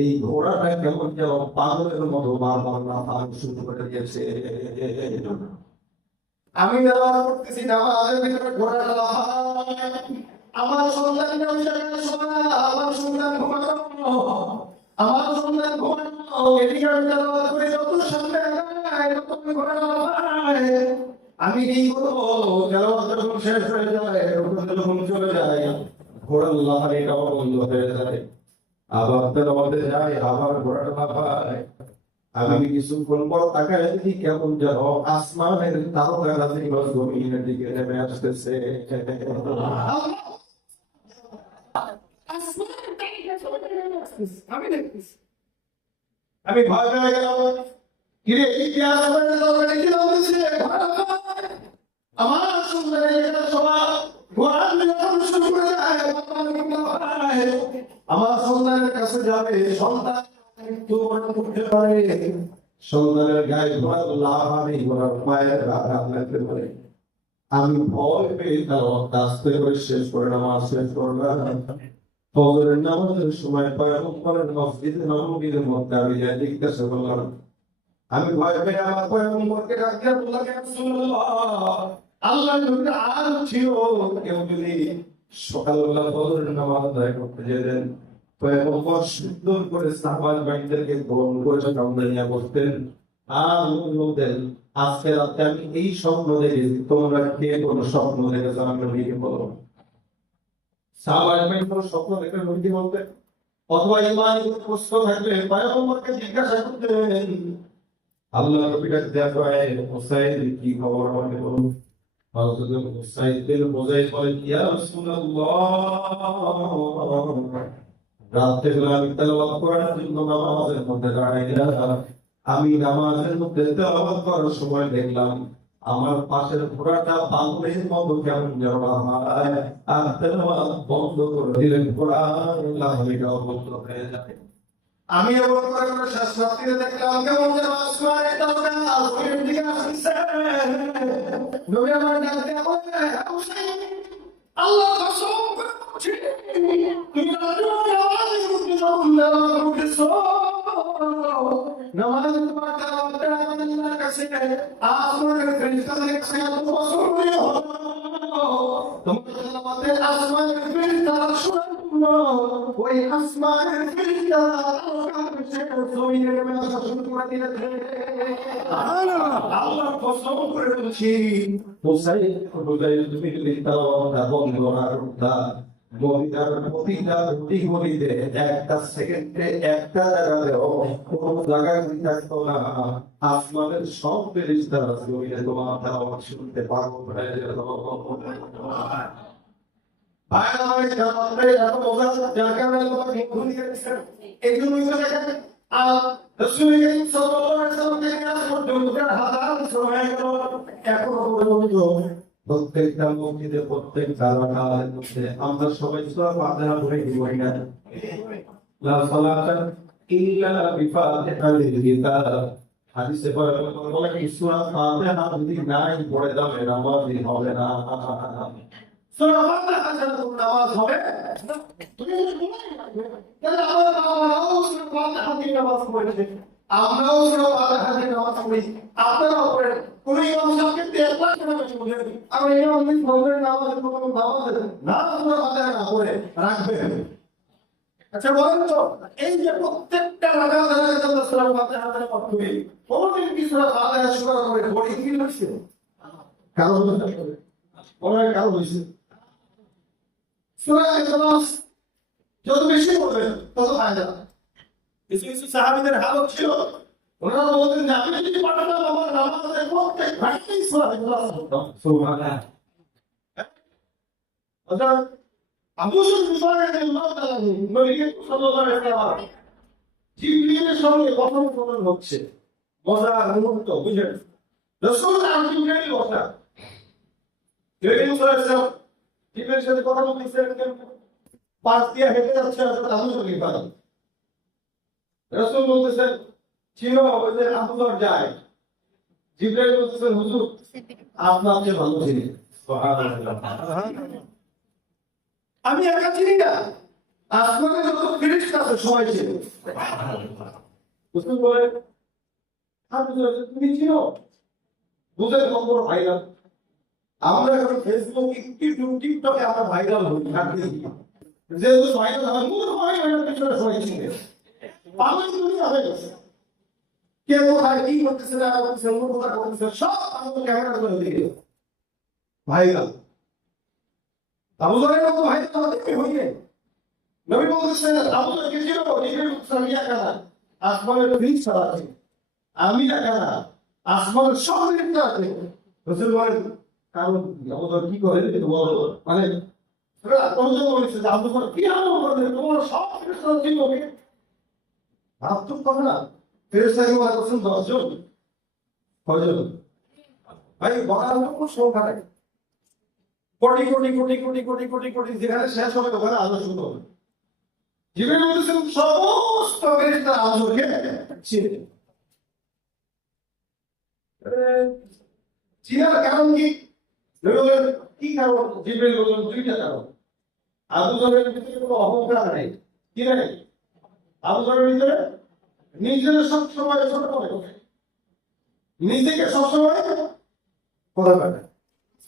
এই ঘোড়াটা কেমন যেন পাগলের মতো বারবার লাফানো শুরু করে দিয়েছে। আমি তেলাওয়াত করতেছি, নামাজের ভিতরে ঘোড়াটা লাফায়। আমার সন্তানকে ওই জায়গায় শোনা, আমার সন্তান ঘুমানো, আমার সন্তান ঘুমানো, এদিকে আমি তেলাওয়াত করে যত সামনে আগায় তত ঘোড়াটা লাফায়। আমি কি করবো? তেলাওয়াত যখন শেষ হয়ে যায়, যখন চলে যায়, ঘোড়ার লাফানিটাও বন্ধ হয়ে যায়। আবার তেলাওয়াতে যায়, আবার ঘোড়াটা লাফায়। আমি কিছুক্ষণ পর তাকায় দেখি কেমন যেন আসমানের তারকারাজি জমিনের দিকে নেমে আসতেছে। আমি ভয় পেয়ে গেলাম, কিরে কি আসমানের তারকা কি নামতেছে? আমার সুন্দর সবাই ঘোড়া শুরু করে যায়, আমার সন্তানের কাছে যাবে, সন্তান করতে পারে, সন্তানের গায়ে ঘোড়ার লাফানি, ঘোড়ার পায়ের আঘাত লাগতে পারে। আমি ভয় পেয়ে তার আস্তে করে শেষ করে নামাজ শেষ করলাম। ফজরের নামাজের সময় পয়গম্বরের মসজিদে নববীর মধ্যে আমি যাই জিজ্ঞাসা করলাম, আমি ভয় পেয়ে আমার পয়গম্বরকে ডাক দিয়ে বললাম, ইয়া রাসূলুল্লাহ, আল্লাহর নবী আর ছিল কেউ যদি সকালবেলা ফজরের নামাজ আদায় করতে যেতেন, পয়গম্বর সুন্দর করে সাহাবায়ে বাইনদেরকে গ্রহণ করে সামনে নিয়ে বসতেন আর বলতেন, আজকে রাতে আমি এই স্বপ্ন দেখেছি, তোমরা কে কোন স্বপ্ন দেখেছো আমি নবীকে বলো। সাহাবায়ে বাইন কোন স্বপ্ন দেখে নবীকে বলতেন, অথবা ইমানি প্রশ্ন থাকলে পয়গম্বরকে জিজ্ঞাসা করতেন। আল্লাহ নবীকে দেখো হুসাইন কি খবর আমাকে বলুন। হযরত হুসাইন বিন হুযাইফা বলেন, ইয়া রাসূলুল্লাহ, রাতে আমি তেলাওয়াত করার জন্য নামাজের মধ্যে দাঁড়াইলাম। আমি নামাজের মধ্যে তেলাওয়াত করার সময় দেখলাম আমার পাশের ঘোড়াটা পাগলের মতো কেমন যেন হয়, আর তেলাওয়াত বন্ধ করে দিলেন, কোরআন লাহিটাও বন্ধ হয়ে যায়। আমি এমন করে করে শেষ রাত্রিতে দেখলাম কেমন যেন আসমানে তারকা জমিনের দিকে আসছে। নবী আমার ডাকতে বলে, হুসাইন, আল্লাহ কসম করে বলছি, তুমি নামাজের মধ্যে উঠেছো, নামাজ তোমার তেলাওয়াতটা আল্লাহর কাছে আসমানের ফেরেশতাদের কাছে এত পছন্দনীয় হলো, তোমার তেলাওয়াতে আসমানের ফেরেশতারা শুনলো, ওই আসমানের ফেরেশতারা জমিনের মধ্যে শাসন করে দিয়েছে। আল্লাহর কসম করে বলছি, হুসাইন তুমি যদি তেলাওয়াতটা বন্ধ না করতা, মদিনার প্রতিটা গলিতে একটা সেকেন্ডে একটা জায়গাতেও কোন জায়গায় থাকতো না, আসমানের সব ফেরেশতারা জমিনে তোমার তেলাওয়াত শুনতে পাগল হয়ে যেত। প্রত্যেকটা মসজিদে প্রত্যেকটা রাকাতের মধ্যে আমরা সবাই সূরা ফাতিহা পড়ে পড়ি না? লা সালাতা ইল্লা বিফাতিহাতিল কিতাব। হাদিসে বলে কি সূরা ফাতিহা যদি নাই পড়ে দাও নামাজ হবে না। সূরা ফাতিহা ছাড়া কোনো নামাজ হবে না। তুমি তাহলে আমরাও সূরা ফাতিহা দিয়ে নামাজ পড়েছি, আমরাও সূরা ফাতিহা দিয়ে নামাজ পড়ি, আপনারাও পড়েন। কোন ইমাম সাহেবকে দেখলাম না বলে আমি ইমাম দিন ফজরের নামাজের কোনো নামাজ না সূরা ফাতিহা না পড়ে রাখবে। আচ্ছা বলেন তো, এই যে প্রত্যেকটা রাকাতের জন্য সূরা ফাতিহা পড়তে কোনদিন কি সূরা ফাতিহা শুরু করে পড়ি কি হইছে? কারণ ওনার কারণ হইছে সূরা ইখলাস যত বেশি পড়বেন তত ফায়দা। কিছু কিছু সাহাবীদের হালত ছিল, ওনারা বলতেন যে আমি যদি পাঠাতাম আমার নামাজের প্রত্যেক ঘাটতেই সূরা ইখলাস পড়তাম। সুবহানাল্লাহ। আচ্ছা আবু সুফিয়ান রাদিয়াল্লাহু তাআলা নবী সাল্লাল্লাহু আলাইহি ওয়াসাল্লাম জিবরিলের সঙ্গে কথোপকথন হচ্ছে, মজার মুহূর্ত বুঝলেন। রাসূল আর জিবরিল বসা, জিবরিল সাল্লাল্লাহু জিবরিলের সাথে কথা বলতেছেন, পাশ দিয়ে হেঁটে যাচ্ছে হযরত আবু সুফিয়ান। রাসূল বলতেছেন ছিল যে আবু বকর যায়, জিবরিল বলতেছেন হুজুর আপনার চেয়ে ভালো চিনি। সুবহানাল্লাহ। আমি একা চিনি না, আসমানে যত ফেরেশতা আছে সবাই চিনি। রাসূল বলে তুমি চিনো? বুঝে নম্বর ভাইরাল। আমরা এখন ফেসবুক, ইউটিউব, টিকটকে আমরা ভাইরাল হই, যেহেতু ভাইরাল আমার মূল ভাইরাল পিছনে সবাই চিনে। পাগল দুনিয়া হয়ে গেছে, কে কোথায় কি করতেছে না করতেছে, অন্য কোথায় করতেছে সব আমাদের ক্যামেরা করে দিয়ে ভাইরাল। আবু যরের মতো ভাইরাল আমাদেরকে হইয়ে নবী বলতেছেন আবু যরকে চিনো? জিবরিল বলতেছেন একা না, আসমানের ফেরেশতা আছে, আমি একা না, আসমানের সব ফেরেশতা আছে। রাসূল বলেন কারণ আবু যর কি করে বলো, মানে তখন বলেছে যে আবু যর কি আমল করে তোমার সব ফেরেশতা ছিল ওকে ভাবতুক কথা না। ফেরেশতা কি বলা করছেন 10 জন, কয়জন ভাই বড় কোনো সংখ্যা নাই, কোটি কোটি কোটি কোটি কোটি কোটি কোটি, যেখানে শেষ হবে ওখানে আলো শুরু হবে। জিবরিল বলেছেন সমস্ত ফেরেশতা আলোকে চিনে। চিনার কারণ কি? কি কারণ? জিবরিল বলেন দুইটা কারণ। আবু যরের ভিতরে কোনো অহংকার নাই, কি নাই? আবু যরের ভিতরে নিজের সবসময় ছোট মনে করে, নিজেকে সবসময় কথা বলে,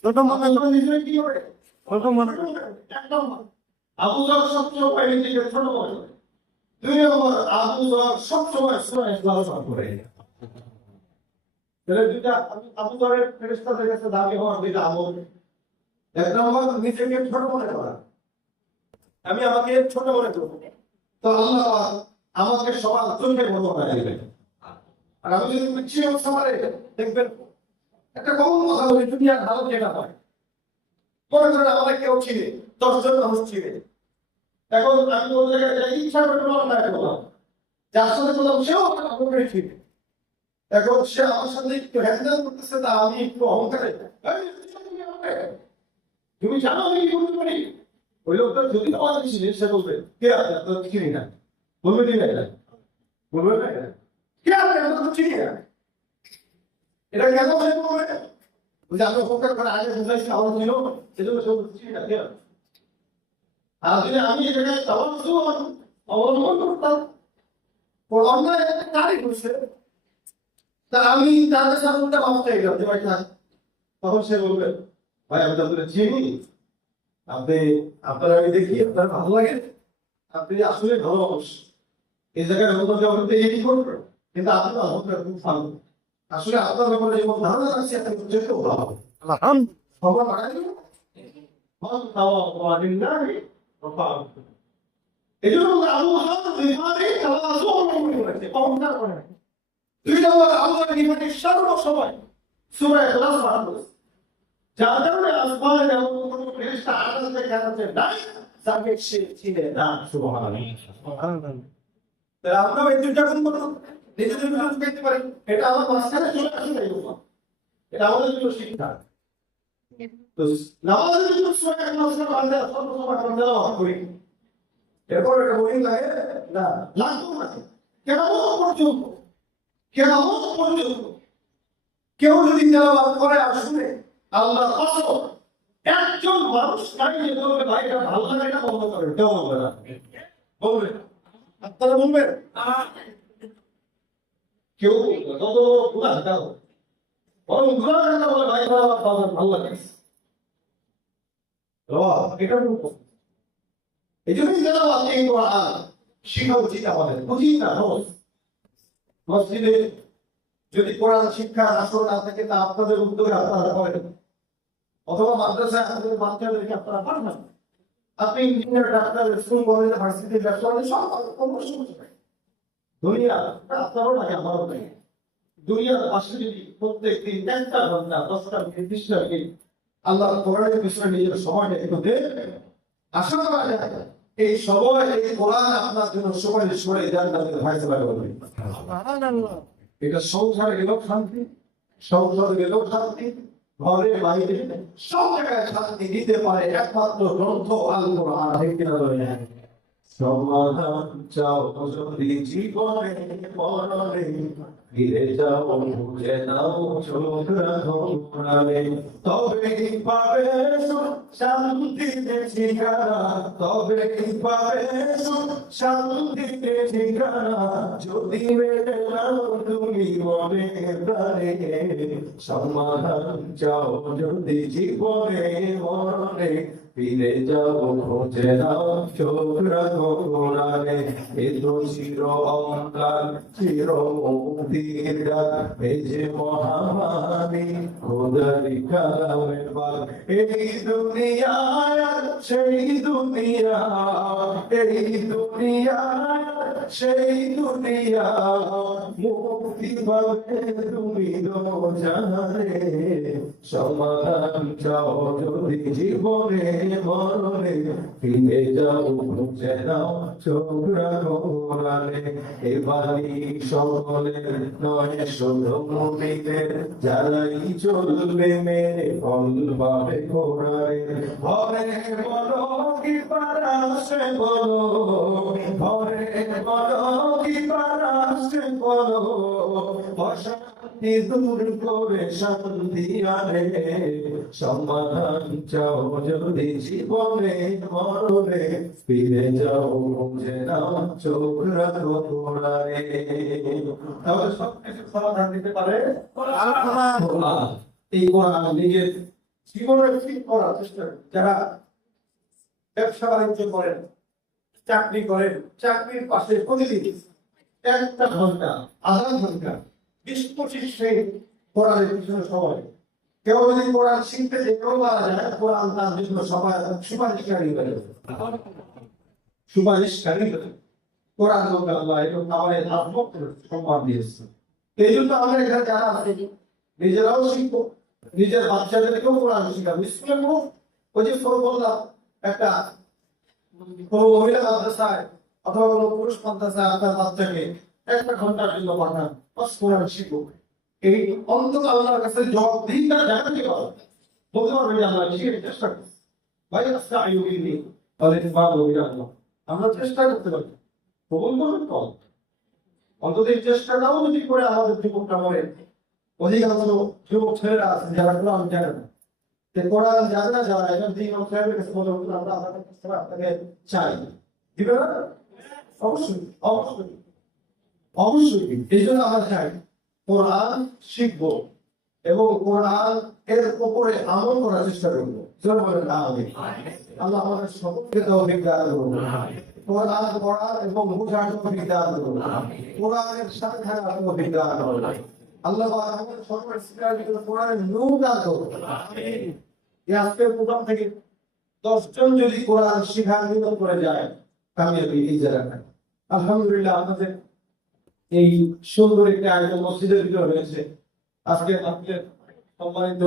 ছোট মনে করে, নিজেকে কি করে ছোট মনে করে, একদম আবু যর সবসময় নিজেকে ছোট মনে করে। দুই নম্বর আবু যর সবসময় সূরা ইখলাস পাঠ করে। তাহলে দুইটা আবু যরের ফেরেশতাদের কাছে দাবি হওয়ার দুইটা আমল। এক নম্বর নিজেকে ছোট মনে করা, আমি আমাকে ছোট মনে করব, তো আল্লাহ আমাকে সবার চোখে বড় বানাই দিবেন। আর আমি যদি পিছিয়ে সমারে দেখবেন একটা কমন কথা বলি, দুনিয়ার হালত যেটা হয়, মনে করেন আমাদের কেউ চিনে, 10 জন মানুষ চিনে, এখন আমি ওই জায়গায় যাই, ইচ্ছা করে কোনো অন্যায় করলাম, যার সাথে করলাম সেও আমাকে চিনে, এখন সে আমার সাথে একটু হ্যান্ডেল করতেছে, তা আমি একটু অহংকারে তুমি জানো আমি কি করতে পারি, ওই লোকটা যদি আমার চিনে সে বলবে কে আছে আপনার চিনি না, বলবে কি না, বলবে না কে আছে আপনার চিনি না, এটা কেন সে বলবে, বুঝে আমি অহংকার করে আগে বুঝাইছি আমার ছিল সেজন্য সে চিনি না কে। আর যদি আমি এই জায়গায় অবলম্বন করতাম, অন্যায় তারই করছে, তা আমি তার কাছে উল্টা মাপ চাই গেলাম যে ভাই থাক, তখন সে বলবে ভাই আমি তো আপনাকে চিনি, আপনি আপনার আমি দেখি আপনার ভালো লাগে, আপনি আসলে ভালো মানুষ, এই জায়গায় অন্য এই করবে, কিন্তু আপনার অহংকার খুব ভালো, আসলে আপনার ব্যাপারে যেমন ধারণা রাখছি আপনি যেতেও ভালো সবার বাড়াই এই জন্য আবু অহংকার করে না। দুই নম্বর আল্লাহ নিকটে সর্বসময় সূরা ইখলাস পাঠ করেছে, যার কারণে আসমানে যেমন কোনো ফেরেশতা আকাশে কাছে নাই, যাকে সে চিনে না। সুবহানাল্লাহ। তাহলে আমরা এই দুইটা গুণ করব, নিজেদের জন্য পেতে পারি, এটা আমার মাঝখানে চলে আসে নাই, এটা আমাদের জন্য শিক্ষা। তো নামাজের জন্য সূরা ইখলাসের বান্দা সর্বসময় তেলাওয়াত করি, এরপর এটা বই লাগে না, লাগতো না কেমন পর্যন্ত, কেমন পর্যন্ত কেউ যদি তেলাওয়াত করে আর শুনে, আল্লাহর কসম একজন মানুষ নাই যে বলবে ভাই এটা ভালো লাগে না, বন্ধ করে, কেউ বলবে না, বলবে আপনারা বলবেন কেউ বলবে তত গুনাহ দাও, বরং গুনাহ না বলে ভাই ভালো লাগে, এটা বলবো। এই জন্যই তেলাওয়াত এই কোরআন শিখা উচিত আমাদের, উচিত না রোজ মসজিদে যদি কোরআন শিক্ষা আসর না থাকে তা আপনাদের উদ্যোগে আপনারা করেন, অথবা মাদ্রাসায় আপনাদের বাচ্চাদেরকে আপনারা পাঠান, আপনি engineer, doctor, school, college, varsity, ব্যবসা সব কোনো সমস্যা নেই, দুনিয়া আপনারও লাগে আমারও লাগে, দুনিয়ার পাশে যদি প্রত্যেক দিন 1 ঘন্টা 10টা মিনিট 20টা মিনিট আল্লাহ কোরআনের বিষয়ে নিজের সময়টা একটু দেন, আশা করা যায় এই সময় এই কোরআন আপনার জন্য সুপারিশ করে জান্নাতের ফয়সালা করবে। সুবহানাল্লাহ। এটা সংসারে গেলেও শান্তি, সংসারে গেলেও শান্তি, ঘরে বাইরে সব জায়গায় শান্তি দিতে পারে একমাত্র গ্রন্থ আল কোরআন। ঠিক কিনা বলেন? সমাধান চাও যদি জীবনে মরণে, ফিরে যাও বুঝে নাও চোখ রাখো কোরআনে, তবেই পাবে শান্তিতে ঠিকানা, তবেই পাবে শান্তিতে ঠিকানা, যদি মেনে নাও তুমি মনে প্রাণে, সমাধান চাও যদি জীবনে মরণে, ফিরে যাও খোঁজে নাও চোখ রাখো কোরআনে, এ তো চির অম্লান চির মুক্তির রাত, এই যে মহামানী খোদার কালামের বাগ, এই দুনিয়ায় সেই দুনিয়া, এই দুনিয়ায় সেই দুনিয়া, মুক্তি পাবে তুমি জানে, সমাধান চাও যদি জীবনে মরণে, ফিরে যাও খুঁজে নাও চোখ রাখো কোরআনে, এ বাণী সকলের নয় শুধু মুমিনের, যারাই চলবে মেনে ফল পাবে কোরআনে, ঘরে বলো কি পারাসে বলো, ঘরে বলো কি পারাসে বলো, অশান্তি দূর করে শান্তি আনে, সমাধান চাও যদি জীবনে মরণে, ফিরে যাও বুঝে নাও চোখ রাখো কোরআনে। তাহলে সবকিছু সমাধান দিতে পারে কোরআন। এই কোরআন নিজের জীবনে ঠিক করার চেষ্টা করেন, যারা ব্যবসা বাণিজ্য করেন, চাকরি করেন, চাকরির পাশে প্রতিদিন 1 ঘন্টা, আধা ঘন্টা, 20-25 মিনিট কোরআনের পিছনে সময়। কেউ যদি কোরআন শিখতে যেতেও পারা যায়, কোরআন তার জন্য সুপারিশকারী হয়ে যাবে। সুপারিশকারী হয়ে যাবে। কোরআন বলতে আল্লাহ এটা আমাদের আত্মক সম্মান দিয়েছে। এই জন্য আমরা এখানে যারা আছি নিজেরাও শিখবো, নিজের বাচ্চাদেরকেও কোরআন শিখাবো। স্কুলে কোনো ওই যে বললাম একটা কোনো মহিলা মাদ্রাসায় অথবা কোনো পুরুষ মাদ্রাসায় আপনার বাচ্চাকে 1 ঘন্টার জন্য পাঠান, বাস কোরআন শিখবো। এই অন্তত আল্লাহর কাছে জবাবদিহিতার জায়গাতে পাবো, বলতে পারবেন যে আমরা শিখে চেষ্টা করছি ভাই আজকে আয়ুবিনি তাহলে আমরা চেষ্টা করতে পারি, কবুল করবেন তো। অন্তত এই চেষ্টাটাও যদি করে আমাদের জীবনটা করে। অধিকাংশ যুবক ছেলেরা আছে যারা কোরআন জানে না, কোরআন জানে না, যারা এখন সাহেবের কাছে বলে আমরা আপনাকে চাই, দিবে না? অবশ্যই অবশ্যই অবশ্যই। এই জন্য আমরা চাই কোরআন শিখবো এবং কোরআন এর উপরে আমল করার চেষ্টা করবো। বলেন আমিন। আল্লাহ আমাদের সকলকে তৌফিক দান করুন। কোরআন পড়া এবং বোঝার তৌফিক দান করুন। কোরআনের সাথে থাকার তৌফিক দান করুন। আল্লাহ আমাদের সকলের সিরাজে কোরআনের নূর দান করুন। আমিন। এই আজকের প্রোগ্রাম থেকে 10 জন যদি কোরআন শিখার নিয়ত করে যায়, কামিয়াবি এই জায়গাটা। আলহামদুলিল্লাহ আমাদের এই সুন্দর একটি আয়োজন মসজিদের ভিতরে হয়েছে। আজকে আপনাদের সম্মানিত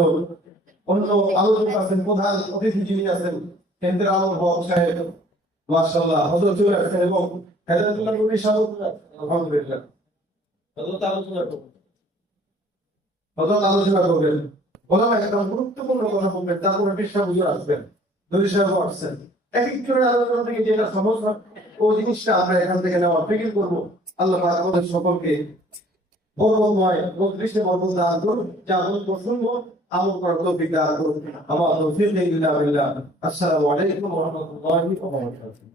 অন্য আলোচক আছেন, প্রধান অতিথি যিনি আছেন কেন্দ্রের আলম হক সাহেব, মাশাআল্লাহ হযরত চলে আসছেন এবং হেদায়েতুল্লাহ নবী সাহেব, আলহামদুলিল্লাহ হযরত আলোচনা করবেন। ওলামা একদম গুরুত্বপূর্ণ কথা বলবেন, তারপরে পেশা বুঝে আসবেন, নবী সাহেব আসছেন। এক একজনের আলোচনা থেকে যেটা সমস্যা ও জিনিসটা আমরা এখান থেকে নেওয়ার ফিকির করবো। আল্লাহ পাক আমাদের সকলকে বরকতময় বকরিশে বরকত দান করুন, যা বলবো শুনবো আমল করার তৌফিক দান করুন। আমার তৌফিক ইল্লা বিল্লাহ। আসসালামু আলাইকুম ওয়া রাহমাতুল্লাহি ওয়া বারাকাতুহু।